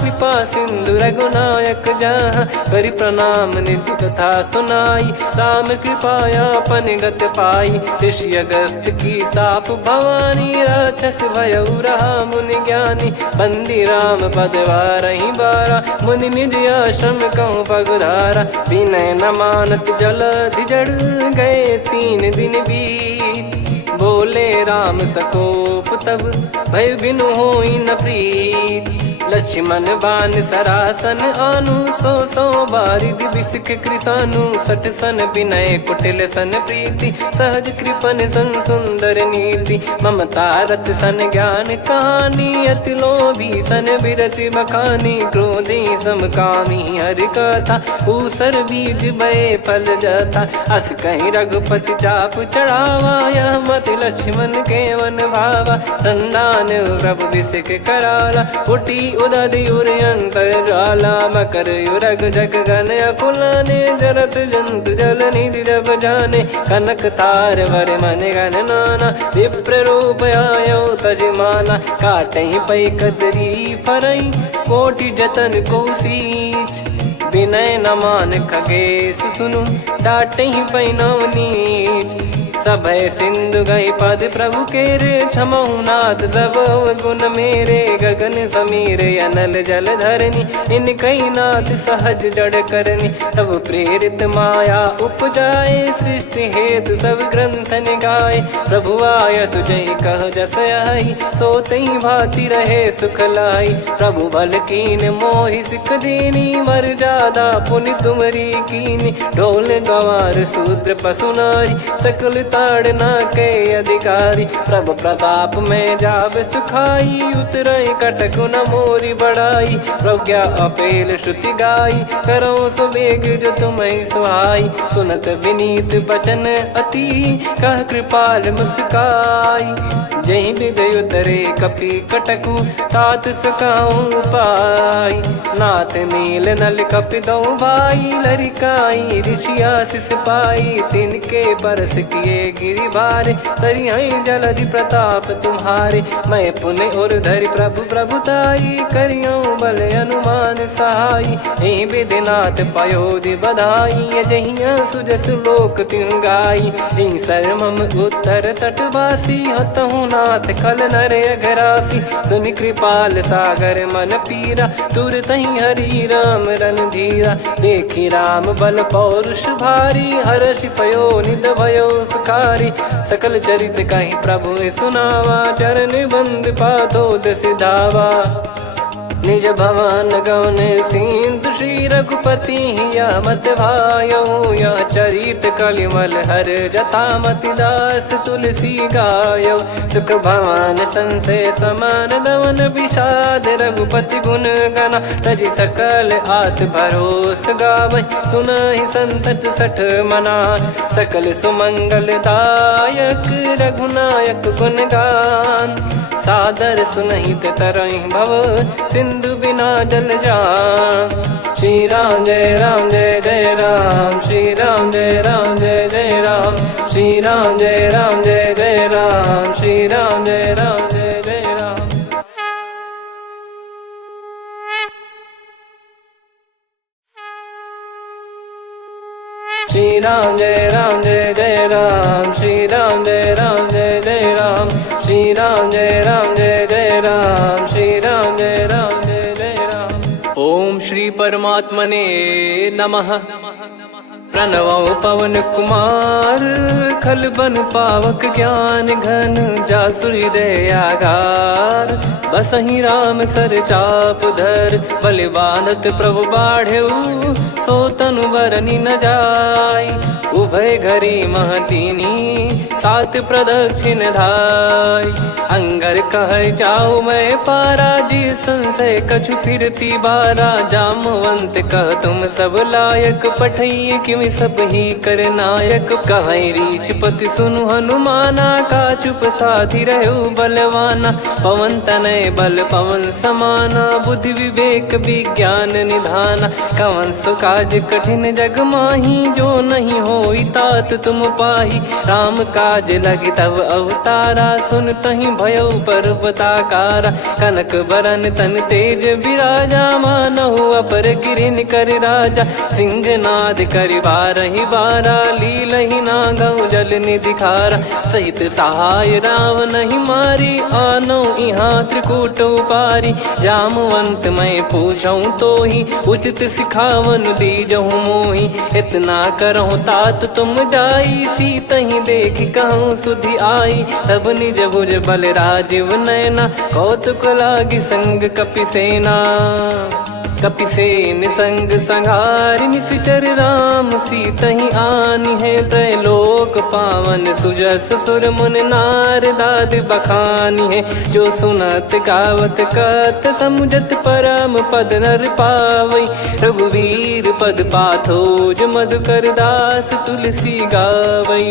कृपा सिंधु रघुनायक जहाँ, करि प्रणाम निज कथा सुनाई। राम कृपाया अपन गत पाई, ऋषि अगस्त की साप भवानी। राक्षस भयउ रहा मुनि ज्ञानी, बंदी राम पद वारहि बारा। मुनि निज आश्रम कहूँ पगधारा, विनय न मानत जलधि जड़ गए। 3 दिन बीत, बोले राम सकोप तब, भय बिनु होई न प्रीत। लक्ष्मण बान सरासन आनु, 100 बारिधि बिसक कृसानु। 60 सन विनय कुटिल सन प्रीति, सहज कृपन सन सुंदर नीति। ममता रत सन ज्ञान कहानी, अति लोभी सन बिरति बखानी। क्रोधी समकामी हरि कथा, ऊसर बीज भय फल जथा। अस कहीं रघुपति चाप चढ़ावा, यह मति लक्ष्मण के वन भावा। संदान प्रभु बिसक कराला, उटी उदधि उर अंतर ज्वाला। मकर युरग जग गन अकुलाने, जरत जंतु जल निधि जब जाने। कनक तार वर मन गन नाना, विप्र रूप आयो तजमाना। काटहि पै कदरी फरई, कोटि जतन को सींच। विनय न मान खगेश सुनु, डांटहि पै नव नीच। सभय सिंधु गई पद प्रभु केरे, क्षमहु नाथ सब गुण मेरे। गगन समीर अनल जल धरनी, इन कई नाथ सहज जड़ करनी। तब प्रेरित माया उपजाए, सृष्टि हेतु सब ग्रंथ निगाए। प्रभु आय सुजय कह जस आई, सो तई भांति रहे सुख लाई। प्रभु बल कीन मोहि सिख दीनी, मर्यादा पुनि तुमरी कीनी। ढोल गवार शूद्र पशु नारी, सकल ताड़ना के अधिकारी। प्रभु प्रताप में जाब सुखाई, उतरई कटक न मोरी बढ़ाई। प्रज्ञा अपेल श्रुति गाई, करो सुबेग जो तुम्हें सुहाई। सुनत विनीत बचन अति, कह कृपाल मुस्काई। जहि विदय उतरे कपि कटकु, तात सकाऊं पाई। नाथ नील नल कपि दो भाई, लरिकाई ऋषि आशीष पाई। तिनके परस किए गिरि भारे, तरिहै जलधि प्रताप तुम्हारे। मैं पुण्य और धरि प्रभु प्रभुताई, करियऊं बल अनुमान सहाई। एहि विधिनाथ पयोधि बधाई, जहिया सुजस लोक तिहुँ गाई। एहि सरमम उत्तर तटवासी, हतहु नाथ खल नर अघरासी। सुनि कृपाल सागर मन पीरा, तुरतहि हरि राम रणधीरा। देखि राम बल पौरुष भारी, हर्षि पयो निध भयो सुख सुखारी। सकल चरित कहीं प्रभु सुनावा, चरण बंद पाथो दस धावा। निज भवन गौने सिंधु श्री रघुपति या मत भायो। या चरित कलिमल हर जथा मति दास तुलसी गायो। सुख भवन संशय समान दवन विषाद, रघुपति गुण गना तजि सकल आस भरोस गावै। सुनहि संतत सठ मना, सकल सुमंगल दायक रघुनायक गुण गान। सादर सुनहित तरहि भव, सिंधु बिना जल जान। श्री राम जय राम जय जय राम, श्री राम जय राम जय जय राम, श्री राम जय राम जय जय राम, श्री राम जय राम जय जय राम। श्री राम जय राम जय जय राम, श्री राम जय राम जय जय राम, श्री राम जय राम जय जय राम, श्री राम जय राम जय जय राम। ओम श्री परमात्मने नमः। प्रणवो पवन कुमार, खल बन पावक ज्ञान घन, जासु हृदय आगार। बसहि राम सर चाप धर, बलि बांधत प्रभु बाढ़ेऊ। सो तनु बरनि न जाय, उभय घरी महतीनी, सात प्रदक्षिण धाय। अंगर कह जाऊ मैं पारा, जी संशय कछु फिरती बारा। जामवंत कह तुम सब लायक, पठइये किमि सब ही कर नायक। कहै रीछ पति सुनु हनुमाना, का चुप साधि रहु बलवाना। पवन तनय बल पवन समाना, बुद्धि विवेक विज्ञान निधाना। कवन सो काज कठिन जग माही, जो नहीं होई तात तुम पाही। राम काज लगी तब अवतारा, सुनतहि भयउ पर्वताकारा। कनक बरन तन तेज बिराजा, मानहु अपर गिरिन कर राजा। सिंहनाद करि बारहि बारा, लीलहि नागौ जल निधि खारा। सहित सहाय राम नहीं मारी, आनो इहाँ त्रिकूट उपारी। जामवंत मैं पूछऊँ तोहि, उचित सिखावन दीजहु मोहि। इतना करहु तात तुम जाई, सीतहि देख कहूँ सुधि आई। तब निज भुज बल राजीव नयना, कौतुक लागी संग कपिसेना। कपिसेन संग संघारि, निशिचर राम सीतहि आनि है। त्रैलोक पावन सुजस सुर मुन नार, दाद बखानी है। जो सुनत गावत कथ, समुझत परम पद नर पावै। रघुवीर पद पाथोज, मधुकर दास तुलसी गावै।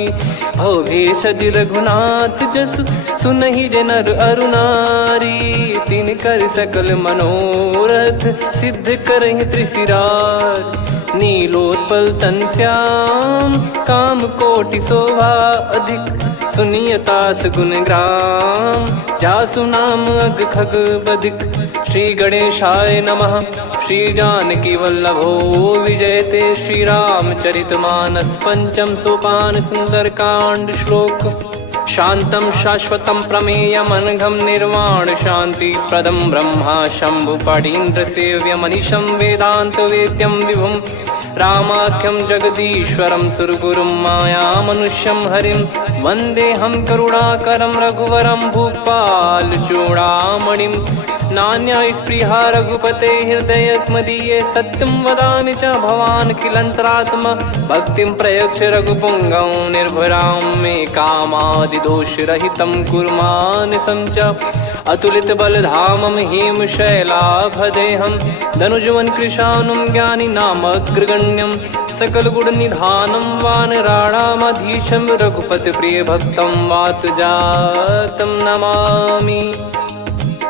भव भेषज रघुनाथ जसु, सुनहि जे नर अरु नारी। तिन कर सकल मनोरथ, सिद्ध करहि त्रिशिरार। नीलोत्पल तन श्याम, काम कोटि शोभा अधिक। सुनियतास गुण ग्राम, जासु नाम अग खग बधिक। श्री गणेशाय नमः। श्री जानकी वल्लभो विजयते, श्री रामचरित मानस पंचम सोपान सुंदरकांड श्लोक। शांतं शाश्वतं प्रमेयमनघं निर्वाण शांति प्रदं ब्रह्मा शंभु फणीन्द्र सेव्य मनीषं वेदांत वेद्यं विभुं। रामाख्यं जगदीश्वरं सुरगुरुं माया मनुष्यं हरिं। वन्देऽहं करुणाकरं रघुवरं भूपाल चूडामणिं। नान्या स्पृहा रघुपते हृदय स्मदीये, सत्यं वदामि च भवान् खिलन्तरात्मा। भक्तिं प्रयच्छ रघुपुङ्गं निर्भरां मे कामादिदोषरहितं कुर्मानसं च। अतुलित बलधामं हेमशैलाभदेहं, धनुजवन कृशानुं ज्ञानी नामग्रगण्यं। सकल गुण निधानं वानराणामधीशं, रघुपति प्रिय भक्तं वातजातं नमामि।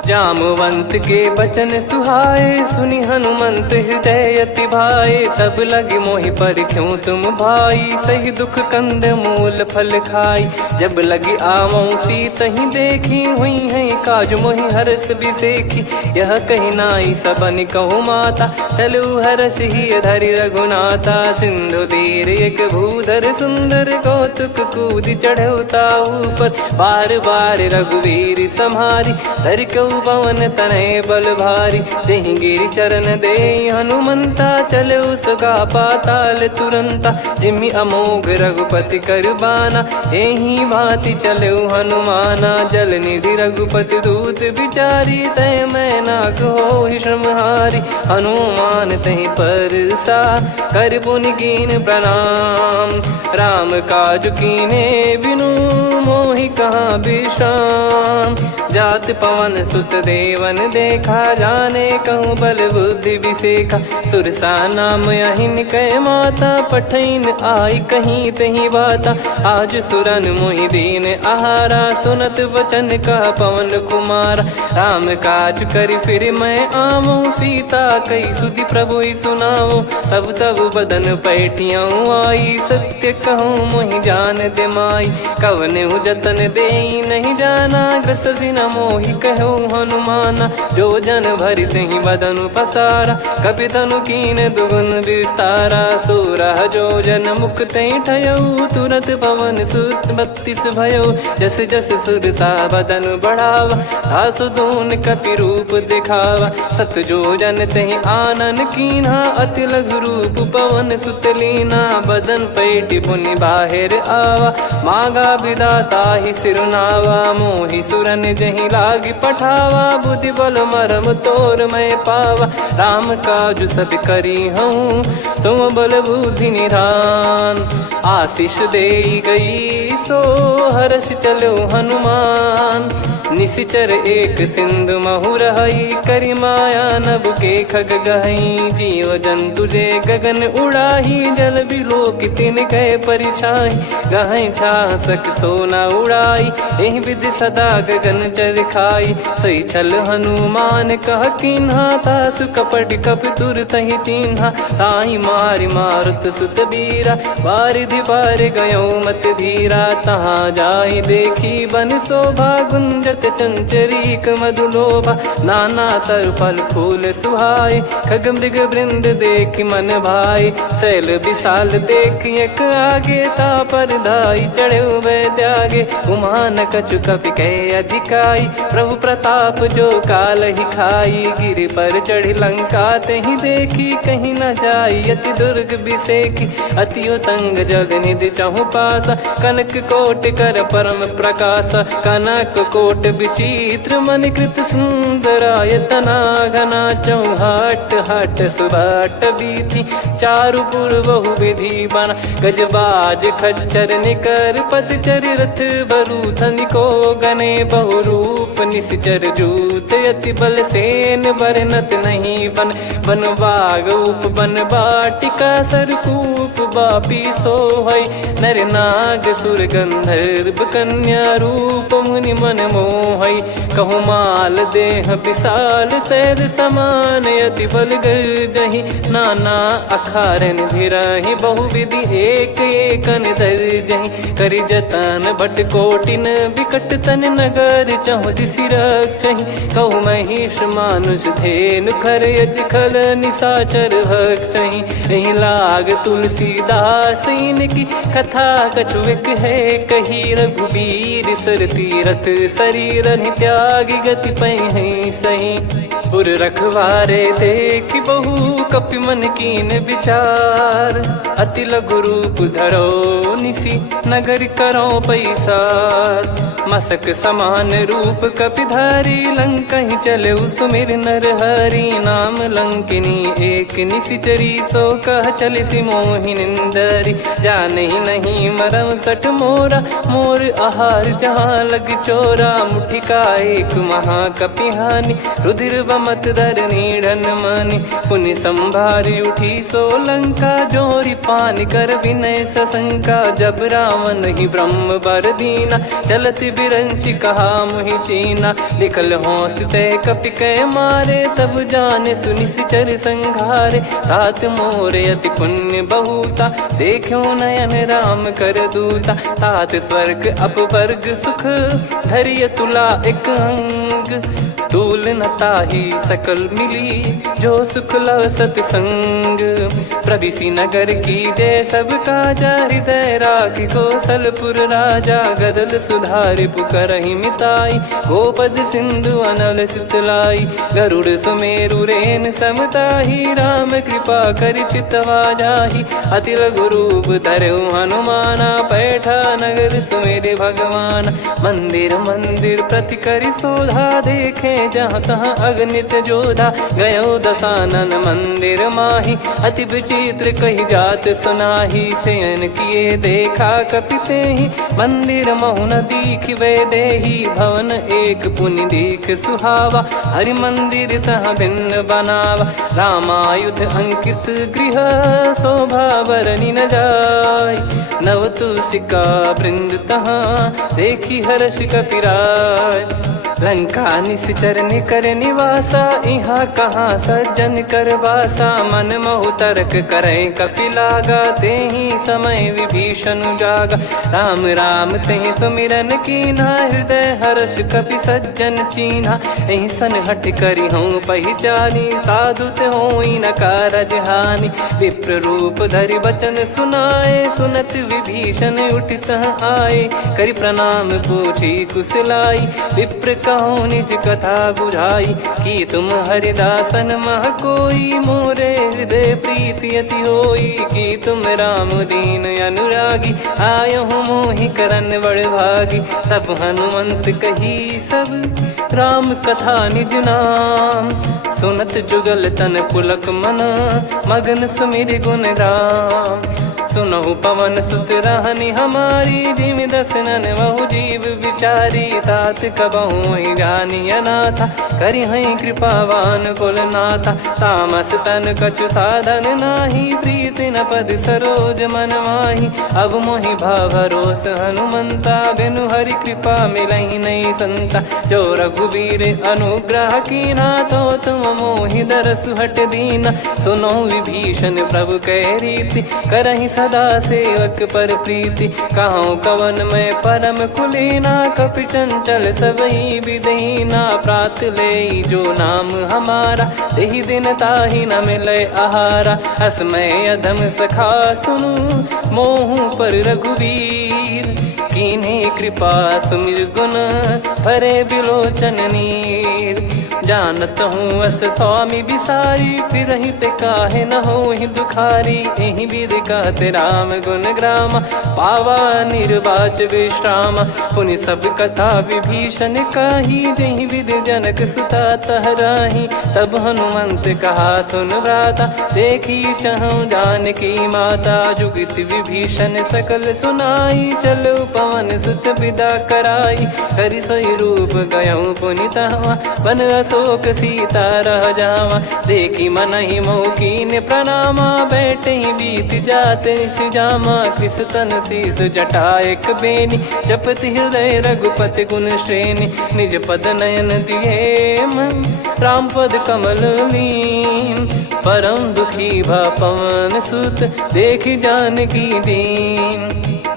जामवंत के बचन सुहाए, सुनि हनुमंत हृदय अति भाए। तब लगे मोहि परख्यूं तुम भाई, सही दुख कंद मूल फल खाई। जब लगी आवऊं सीतहि देखी, हुई है काज मोहि हरस बिसेखी। यह कही नाई सबन कहु माता, चलू हरष ही धरि रघुनाथा। सिंधु तीर एक भूधर सुंदर, कौतुक कूद चढ़ौता ऊपर। बार बार रघुवीर सम्हारी, धरि कऊ पवन तनय बल भारी। जहि गिरि चरण दे हनुमंता, चले उसका पाताल तुरंता। जिमि अमोघ रघुपति कर बाना, एहि भांति चले हनुमाना। जल निधि रघुपति दूत बिचारी, तय मैं नाक होहि श्रमहारी। हनुमान तहि परसा, कर पुनि कीन प्रणाम। राम काज कीने बिनु, मोहि कहाँ विश्राम। जात पवन सुत देवन देखा, जाने कहूँ बल बुद्धि विसेखा। सुरसा नाम अहिन कै माता, पठैन आई कहीं तही बाता। आज सुरन मोहि दीन आहारा, सुनत वचन कह पवन कुमारा। राम काज करि फिर मैं आमूँ, सीता कई सुधि प्रभु ही सुनाओ। तब तब बदन पैठियाँ आई, सत्य कहूँ मोहि जान दे माई। कवने जतन दे नहीं जाना, ग्रसिन मोहि कहूँ हनुमाना। जो जन भरि तहि बदन पसारा, कपि तनु कीन दुगुन विस्तारा। सोरह जो जन मुख तहि ठयऊ, तुरत पवन सुत 32 भयऊ। जस जस सुरसा बदन बढ़ावा, आसु दून कपि रूप दिखावा। सत जो जन तहि आनन कीन्हा, अति लघु रूप पवन सुत लीना। बदन पैठि पुनि बाहिर आवा, मांगा विधाता ही सिरुनावा। मोहि सुरन जहि लागी पठावा, बुद्धि बल मरम तोर मैं पावा। राम काज सब करी हूँ, तुम बल बुद्धि निधान। आशीष दे गई सो हर्ष चलो हनुमान। निशिचर एक सिंधु महु रहई, करि माया नभ के खग गहई। जीव जंतु जे गगन उड़ाही, जल बिलो तिन गए परिछाई। गहई छासक सोना उड़ाई, एहि विधि सदा गगन चर खाई। सही छल हनुमान कह कीन्हा, तासु कपट कपि तुर तहि चिन्हा। ताहि मारि मारुत सुत बीरा, वारिधि पार गयो मत धीरा। तहाँ जाई देखी बन शोभा, गुंजत चंचरीक मधुलोभा। नाना तर फल फूल सुहाई, खग मृग वृंद देख मन भाई। शैल विशाल देख एक आगे, तापर धाई चढ़े वै त्यागे। उमा न कछु कपि कह अधिकाई, प्रभु प्रताप जो काल ही खाई। गिर पर चढ़ी लंका तहि देखी, कहीं न जाई अति दुर्ग बिसेकी। अति उतंग जग निधि चहु पासा, कनक कोट कर परम प्रकाशा। कनक कोट विचित्र मन कृत सुंदरायतना। घना चौहाट हाट सुबाट बीथी, चारु पुर बहु विधि बना। गजबाज खच्चर निकर पतचर, रथ बरु धनिको गने। बहु रूप निश्चर जूत, अति बल सेन बरनत नहीं बन। बन बाग उप बन बाटिका, सरकूप बापी सोहई। नर नाग सुर गंधर्व कन्या, रूप मुनि मन मोहई। कहु माल देह विशाल, शैल समान अति बल गर्जहि। नाना अखारन भिरहि, बहु विधि एक एकन दर्जहि। करि जतन भट कोटिन, विकट तन नगर चहु दिसि रक्षहि। कहु महिष मानुष धेनु, खर यज खल निशाचर भक्षहि। एहि लाग तुलसीदास इनकी, कथा कछु एक है कही। रघुबीर सर तीरथ शरीर, त्यागी गति पै सही। पुर रखवारे देख बहु, कपि मन कीन विचार। अति लघु रूप धरो निसी, नगर करो पैसार। मसक समान रूप कपि धारी, लंकहि चले सुमिर नर हरि। नाम लंकिनी एक निशिचरी, सो कह चलिसि मोहि निंदरी। जानहि नहीं मरम सठ मोरा, मोर आहार जहाँ लग चोरा। मुठिका एक महाकपि हानि, रुधिर बमत धरनी ढन मानि। पुनि संभारी उठी सो लंका, जोरी पान कर विनय सशंका। जब रावण ही ब्रह्म बर दीना, चलति बिरंचि कहा मुहि चीना। निकल होंस तय कपि कै मारे, तब जाने सुनि सिचर संघारे। तात मोरे अति पुण्य बहुता, देखो नयन राम कर दूता। तात स्वर्ग अपवर्ग सुख, धरिय तुला एक अंग। तूल न ताहि सकल मिली, जो सुख लव सतसंग। प्रविशि नगर की जय सब काजा, हृदय राखि कौशलपुर राजा। गदल सुधारि रिपु करहि मिताई। गोपद सिंधु अनल सितलाई, गरुड़ सुमेरु रेन समताही। राम कृपा करि चितवा जाहि, अति लघु रूप धरऊ हनुमाना। बैठा नगर सुमेरे भगवान, मंदिर मंदिर प्रति करि शोधा। देखे जहाँ तहाँ अगणित जोधा, गयो दशानन मंदिर माही। अति विचित्र कही जात सुनाही, शयन किए देखा कपिते ही। मंदिर महु न दीखिबे देही, भवन एक पुनि दीख सुहावा। हरि मंदिर तहाँ भिन्न बनावा, रामायुध अंकित गृह। शोभा बरनि न जाय, नव तुलसी का वृंद तहाँ। देखी हर्ष कपिराय, लंका निश्चर निकर निवासा। इहाँ कहाँ सज्जन कर वासा, मन महु तर्क करें कपिलागा। तेहि समय विभीषण जागा, राम राम तेहि सुमिरन कीन्हा। हृदय हर्ष कपि सज्जन चीन्हा, एहि सन हट करि हूँ पहिचानी। साधु ते होई न कारज हानि, विप्र रूप धरि वचन सुनाए। सुनत विभीषण उठित आए, करि प्रणाम पूछी कुशलाई। विप्र कहो निज कथा बुझाई, कि तुम हरिदासन मह कोई। मोरे हृदय प्रीति अति होई, कि तुम राम दीन अनुरागी। आयहु मोहि करन बड़ भागी, तब हनुमंत कही सब राम कथा निज नाम। सुनत जुगल तन पुलक मन, मगन सुमिर गुण राम। सुनहु पवन सुत रहनी हमारी, जिमि दसनन बहु जीव विचारी। तात कबहु ही जानी अनाथा, करि हई कृपावान कुल नाथा। तामस तन कछु साधन नाही, प्रीति न पद सरोज मन माही। अब मोहि भाव भरोस हनुमंता, बिनु हरि कृपा मिलहि नहीं संता। जो रघुबीर अनुग्रह कीना, तो तुम मोहि दरसु हट दीना। सुनो विभीषण प्रभु कह रीति, करहि सदा सेवक पर प्रीति। कहूँ कवन में परम कुलीना, कपि चंचल सबई विदहीना। प्रात ले जो नाम हमारा, तेहि दिन ताहि न मिले आहारा। असमय अधम सखा सुनु, मोहु पर रघुवीर। कीन्ही कृपा सुमिर गुण, भरे बिलोचन नीर। जानत हूँ अस स्वामी बिसारी, फिर हित काहे न हो ही दुखारी। एहि विधि कहते राम गुण ग्राम, पावा निर्वाच विश्राम। पुनि सब कथा विभीषण काही, जहि विधि जनक सुता तहराही। तब हनुमंत कहा सुन भ्राता, देखी चहु जानकी माता। जुगित विभीषण सकल सुनाई, चलो पवन सुत विदा कराई। करि सोई रूप गयऊँ पुनि तहाँ, वन अशोक सीता रह जावा। देखी मनहि मौकीन प्रणामा, बैठे बीत जात निस जामा। कृष तन शीस जटा एक बेनी, जपति हृदय रघुपति गुण श्रेणी। निज पद नयन दिए मन, राम पद कमल लीन। परम दुखी भा पवन सुत, देखी जानकी दीन।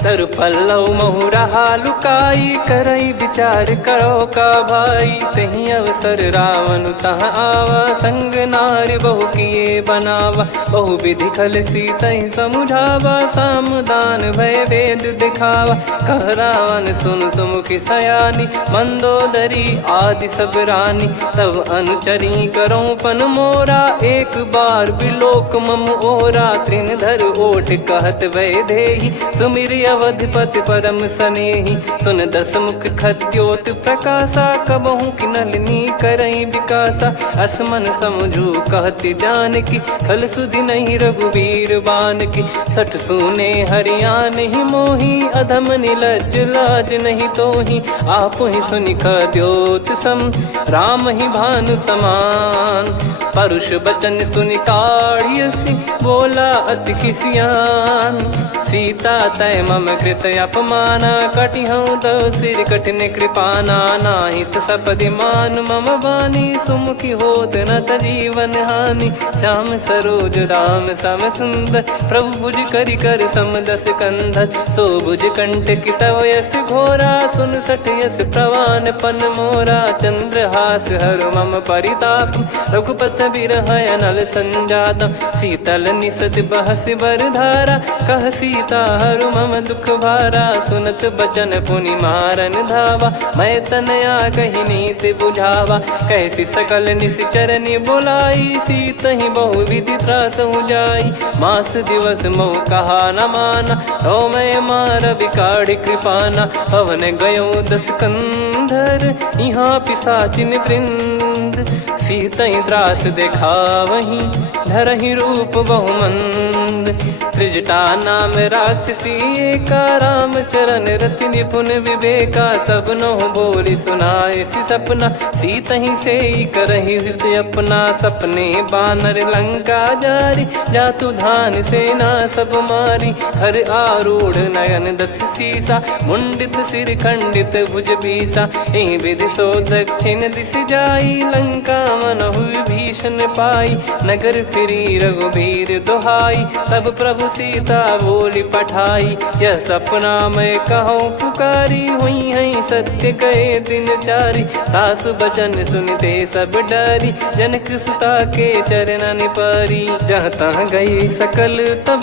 तरु पल्लव महु रहा लुकाई, करई विचार करो का भाई। तही अवसर रावण तहाँ आवा, संग नारी बहु किए बनावा। बहु विधि खल सीतहि समुझावा, सामदान भय वेद दिखावा। कह रावण सुन सुमुखी सयानी, मंदोदरी आदि सब रानी। तब अनुचरी करो पन मोरा, एक बार बिलोक मम ओरा। तृण धर ओठ कहत भय देहि, सुमिर अवधिपति परम सनेहि। सुन दस मुख खद्योत प्रकाशा, कबहु की नलिनी करई विकासा। असमन समझू कहति जानकी, खल सुधि नहीं रघुबीर बान की। सठ सुने हरियाण ही मोही, अधम निलज लाज नहीं तोही। आप ही सुनि खद्योत सम, राम ही भानु समान। परुष बचन सुनि काढ़ियसि, बोला अति किसियान। सीता तय मम कृत अपमाना, कटिहऊँ दो सिर कठिन कृपाना। नाहित सपदि मान मम बानी, सुमुखी होत न जीवन हानि। श्याम सरोज राम सम सुंदर, प्रभु भुज करि कर सम दस कंधर। सो भुज कंठ की तव यस घोरा, सुन सठ यस प्रवान पन मोरा। चंद्रहास हर मम परिताप, रघुपत बिरह अनल संजात। शीतल निसत बहस बर धारा, कह सीता हरु मम दुख भारा, सुनत बचन पुनि मारन धावा। मैं तनया कही नीति बुझावा, कैसी सकल निश्चरनि बोलाई। सीत ही बहु विधि त्रास जाई, मास दिवस मोह कहा न माना। तो मैं मार बिकाड़ी कृपाना, पवन गयो 10 कंधर। यहाँ पिशाचिन वृंद, सीतहि त्रास देखावहीं। धरहि रूप बहुमंद, त्रिजटा नाम राक्षसी एका। राम चरण रति निपुण विवेका, सबनो बोली सुनाए सि सपना। सीतहि से करहि हृदय अपना, सपने बानर लंका जारी। जातु धान सेना सब मारी, हर आरूढ़ नयन 10 सीसा। मुंडित सिर खंडित भुज बीसा, एहि विधि सो दक्षिण दिश जाई। लंका मनहु भीषण पाई, नगर फिरी रघुबीर दुहाई। तब प्रभु सीता बोली पठाई, यह सपना मैं कहूँ पुकारी। हुई है सत्य कहे दिन चारी, सासु बचन सुनते सब डरी। जनक सुता के चरण परी, जहाँ तहाँ गई सकल तब।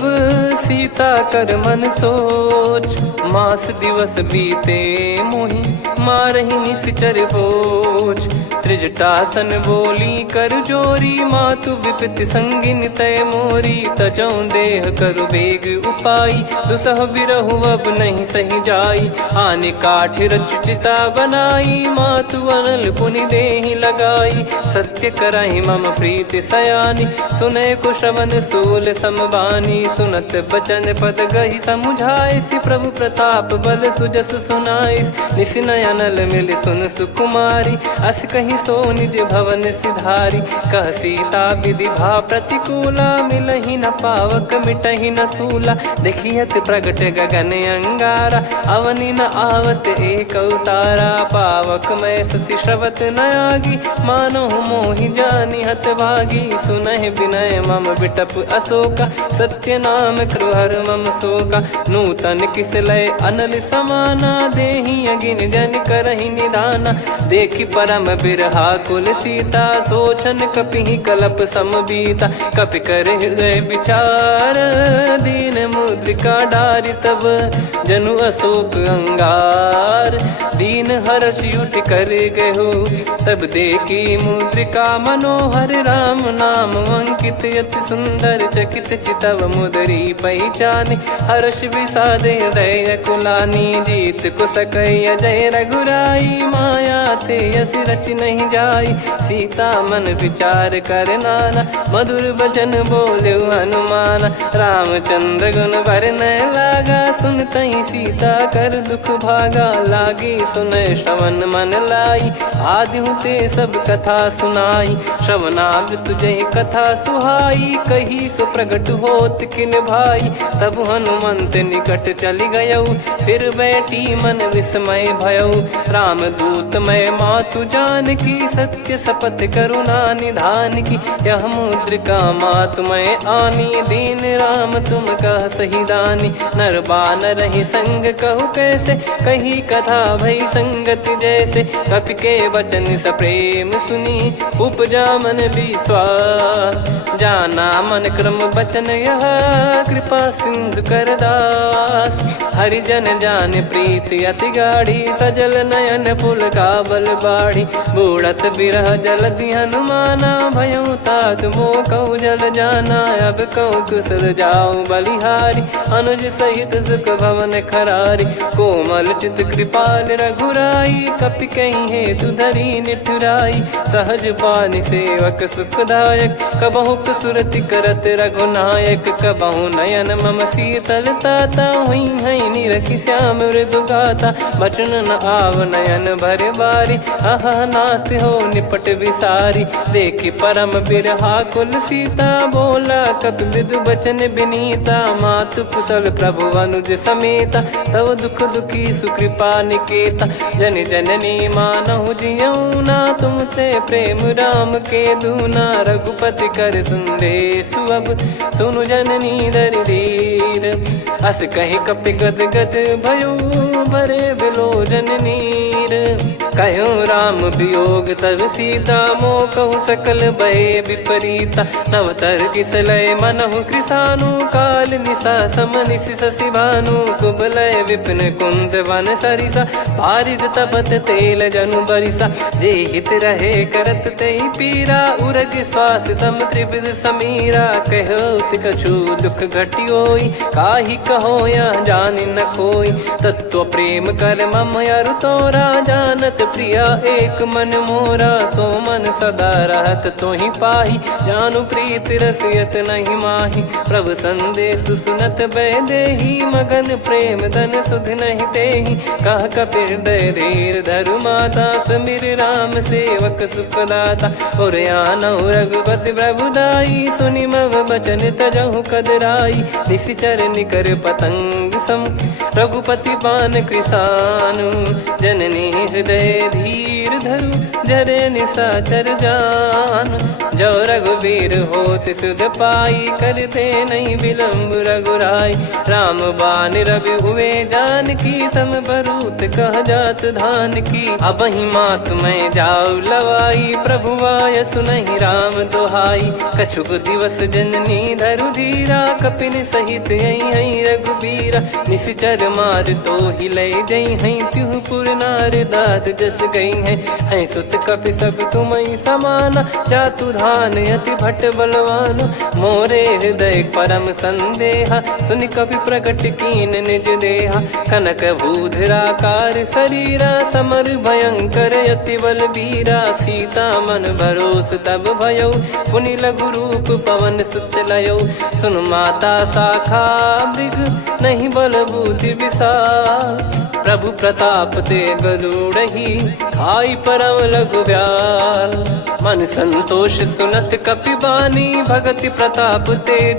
सीता कर मन सोच, मास दिवस बीते मोहि। मारहि निश्चर बोझ, त्रिजटासन बोली कर जोरी। मातु विपत्ति संगिन तय मोरी, तजौ देह करु बेग उपाई। दुसह बिरहु अब नहीं सही जाई, आने काठ रचिता बनाई। मातु अनल पुनि देहि लगाई, सत्य करहि मम प्रीति सयानी। सुनय को श्रवण सूल समबानी, सुनत बचन पद गहि समुझाए। सि प्रभु प्रताप बल सुजस सुनाइस, निसिनय अनल मिल सुन सुकुमारी। अस कहि सो निज भवन सिधारी, कह सीता विधि भा प्रतिकूला। मिलहि न पावक मिटहि न सूला, देखियत प्रगट गगन अंगारा। अवनि न आवत एक उतारा, पावक मैं ससि श्रवत न आगी। मानो मोहि जानि हत भागी, सुनहि विनय मम बिटप अशोका। सत्य नाम कृहर मम शोका, नूतन किस लय अनल समाना। देहि अगिन जन करहि निदाना, देखि परम बिरहा कुल सीता। सोचन कपिहि कलप समबीता, कपि कर हृदय विचार। दीन मुद्रिका डारि तब, जनु अशोक अंगार। दीन हर्ष युट कर गहु, तब देखी मुद्रिका मनोहर। राम नाम अंकित अति सुंदर, चकित चितव मुदरी पहचान। हर्ष विषाद हृदय कुलानी, जीत को सकय अजय रघुराई। माया थे यस रच नहीं जाई, सीता मन विचार कर नाना। मधुर बचन बोले हनुमान, रामचंद्र गुण वरन लागा। सुनतहि सीता कर दुख भागा, लागी सुनय श्रवण मन लाई। आदि ते सब कथा सुनाई, श्रवणाब तुझे कथा सुहाई। कही सो प्रगट होत किन भाई, तब हनुमंत निकट चली गयौ। फिर बैठी मन विस्मय भयौ, राम दूत मैं मातु जान की। सत्य शपथ करुणा निधान की, यह मुद्रिका मातु मैं आनी। दीन राम तुम कह सही दानी, नर बानर ही संग कहु कैसे। कही कथा भई संगति जैसे, कपि के वचन सप्रेम सुनी। उपजा मन विश्वास, जाना मन क्रम बचन यह। कृपा सिंधु कर दास, हरिजन जान प्रीति अति गाढ़ी। सजल नयन पुल का बल बाढ़ी, बूढ़त बिरह जलधि हनुमाना। भयउ तात मोह कहु जल जाना, अब कहु कुशल जाऊं बलिहारी। अनुज सहित सुख भवन खरारी, कोमल चित कृपाल रघुराई। कपि कहीं हेतु धरी निठुराई, सहज पानि सेवक सुखदायक। कबहु सुरति करत रघुनायक, कबहु नयन मम शीतल ताता। हुई है निरखि श्याम मृदु गाता, बचन न आव नयन भर बारी। अह नाथ हो निपट विसारी, देखि परम बिरहा कुल सीता। बोला कपि विदु बचन विनीता, मातु कुशल प्रभु अनुज समेता। तव दुख दुखी सुकृपा निकेता, जन जननी मानहु जियऊ ना। तुम ते प्रेम राम के दूना, रघुपति कर सुंदेशु अब सुनु जननी दर धीर। अस कहि कपि गद गद भयो, भरे बिलोचन नीर। कहो राम वियोग तब सीता मोह कहु सकल भय विपरीता नवतर किसलय मनहु कृषानु काल निशा समनिश शशि भानु कुबलय विपिन कुंद वन सरिसा पारिद तपत तेल जनु बरिसा जे हित रहे करत ते पीरा उरग श्वास सम त्रिविध समीरा कहो कछु दुख घटियोई काहि कहो या जानि न कोई तत्व प्रेम कर मम अरु तोरा जानत प्रिया एक मन मोरा सो मन सदा रहत तोहि पाही जानु प्रीत रसियत नहीं माही प्रभु संदेश सुनत बैदेही मगन प्रेम धन सुध नहीं तेहि कह कपिर दय धीर धरु माता समीर राम सेवक सुखदाता और आनौ रघुपति प्रभुदाई सुनि मव बचन तजहु कदराई निशिचर निकर पतंग सम रघुपति पान कृषानु जननी हृदय धीर धरु जरे निशाचर जान जो रघुवीर होत सुध पाई करते नहीं विलंब रघुराई राम बान रवि हुए जान की तम बरूत कह जात धान की अब ही मात में जाऊ लवाई प्रभु आय सुनहि राम दोहाई कछुक दिवस जननी धरु धीरा कपिन सहित यही रघुबीरा निश्चर मार तो ही ले जई हैं त्यों पुर नार दाद जस गई हैं सुत कपि सब तुम समाना जातु धान अति भट बलवान मोरे हृदय परम संदेहा सुन कपि प्रकट कीन निज देहा कनक भूधराकार शरीरा समर भयंकर अति बल बीरा सीता मन भरोस तब भयो पुनि लघु रूप पवन सुत लयो सुन माता शाखा मृग नहीं बल बुद्धि विशाल प्रभु प्रताप ते गरुड़हि खाई परम लघु ब्याल मन संतोष सुनत कपि बानी भगति प्रताप तेज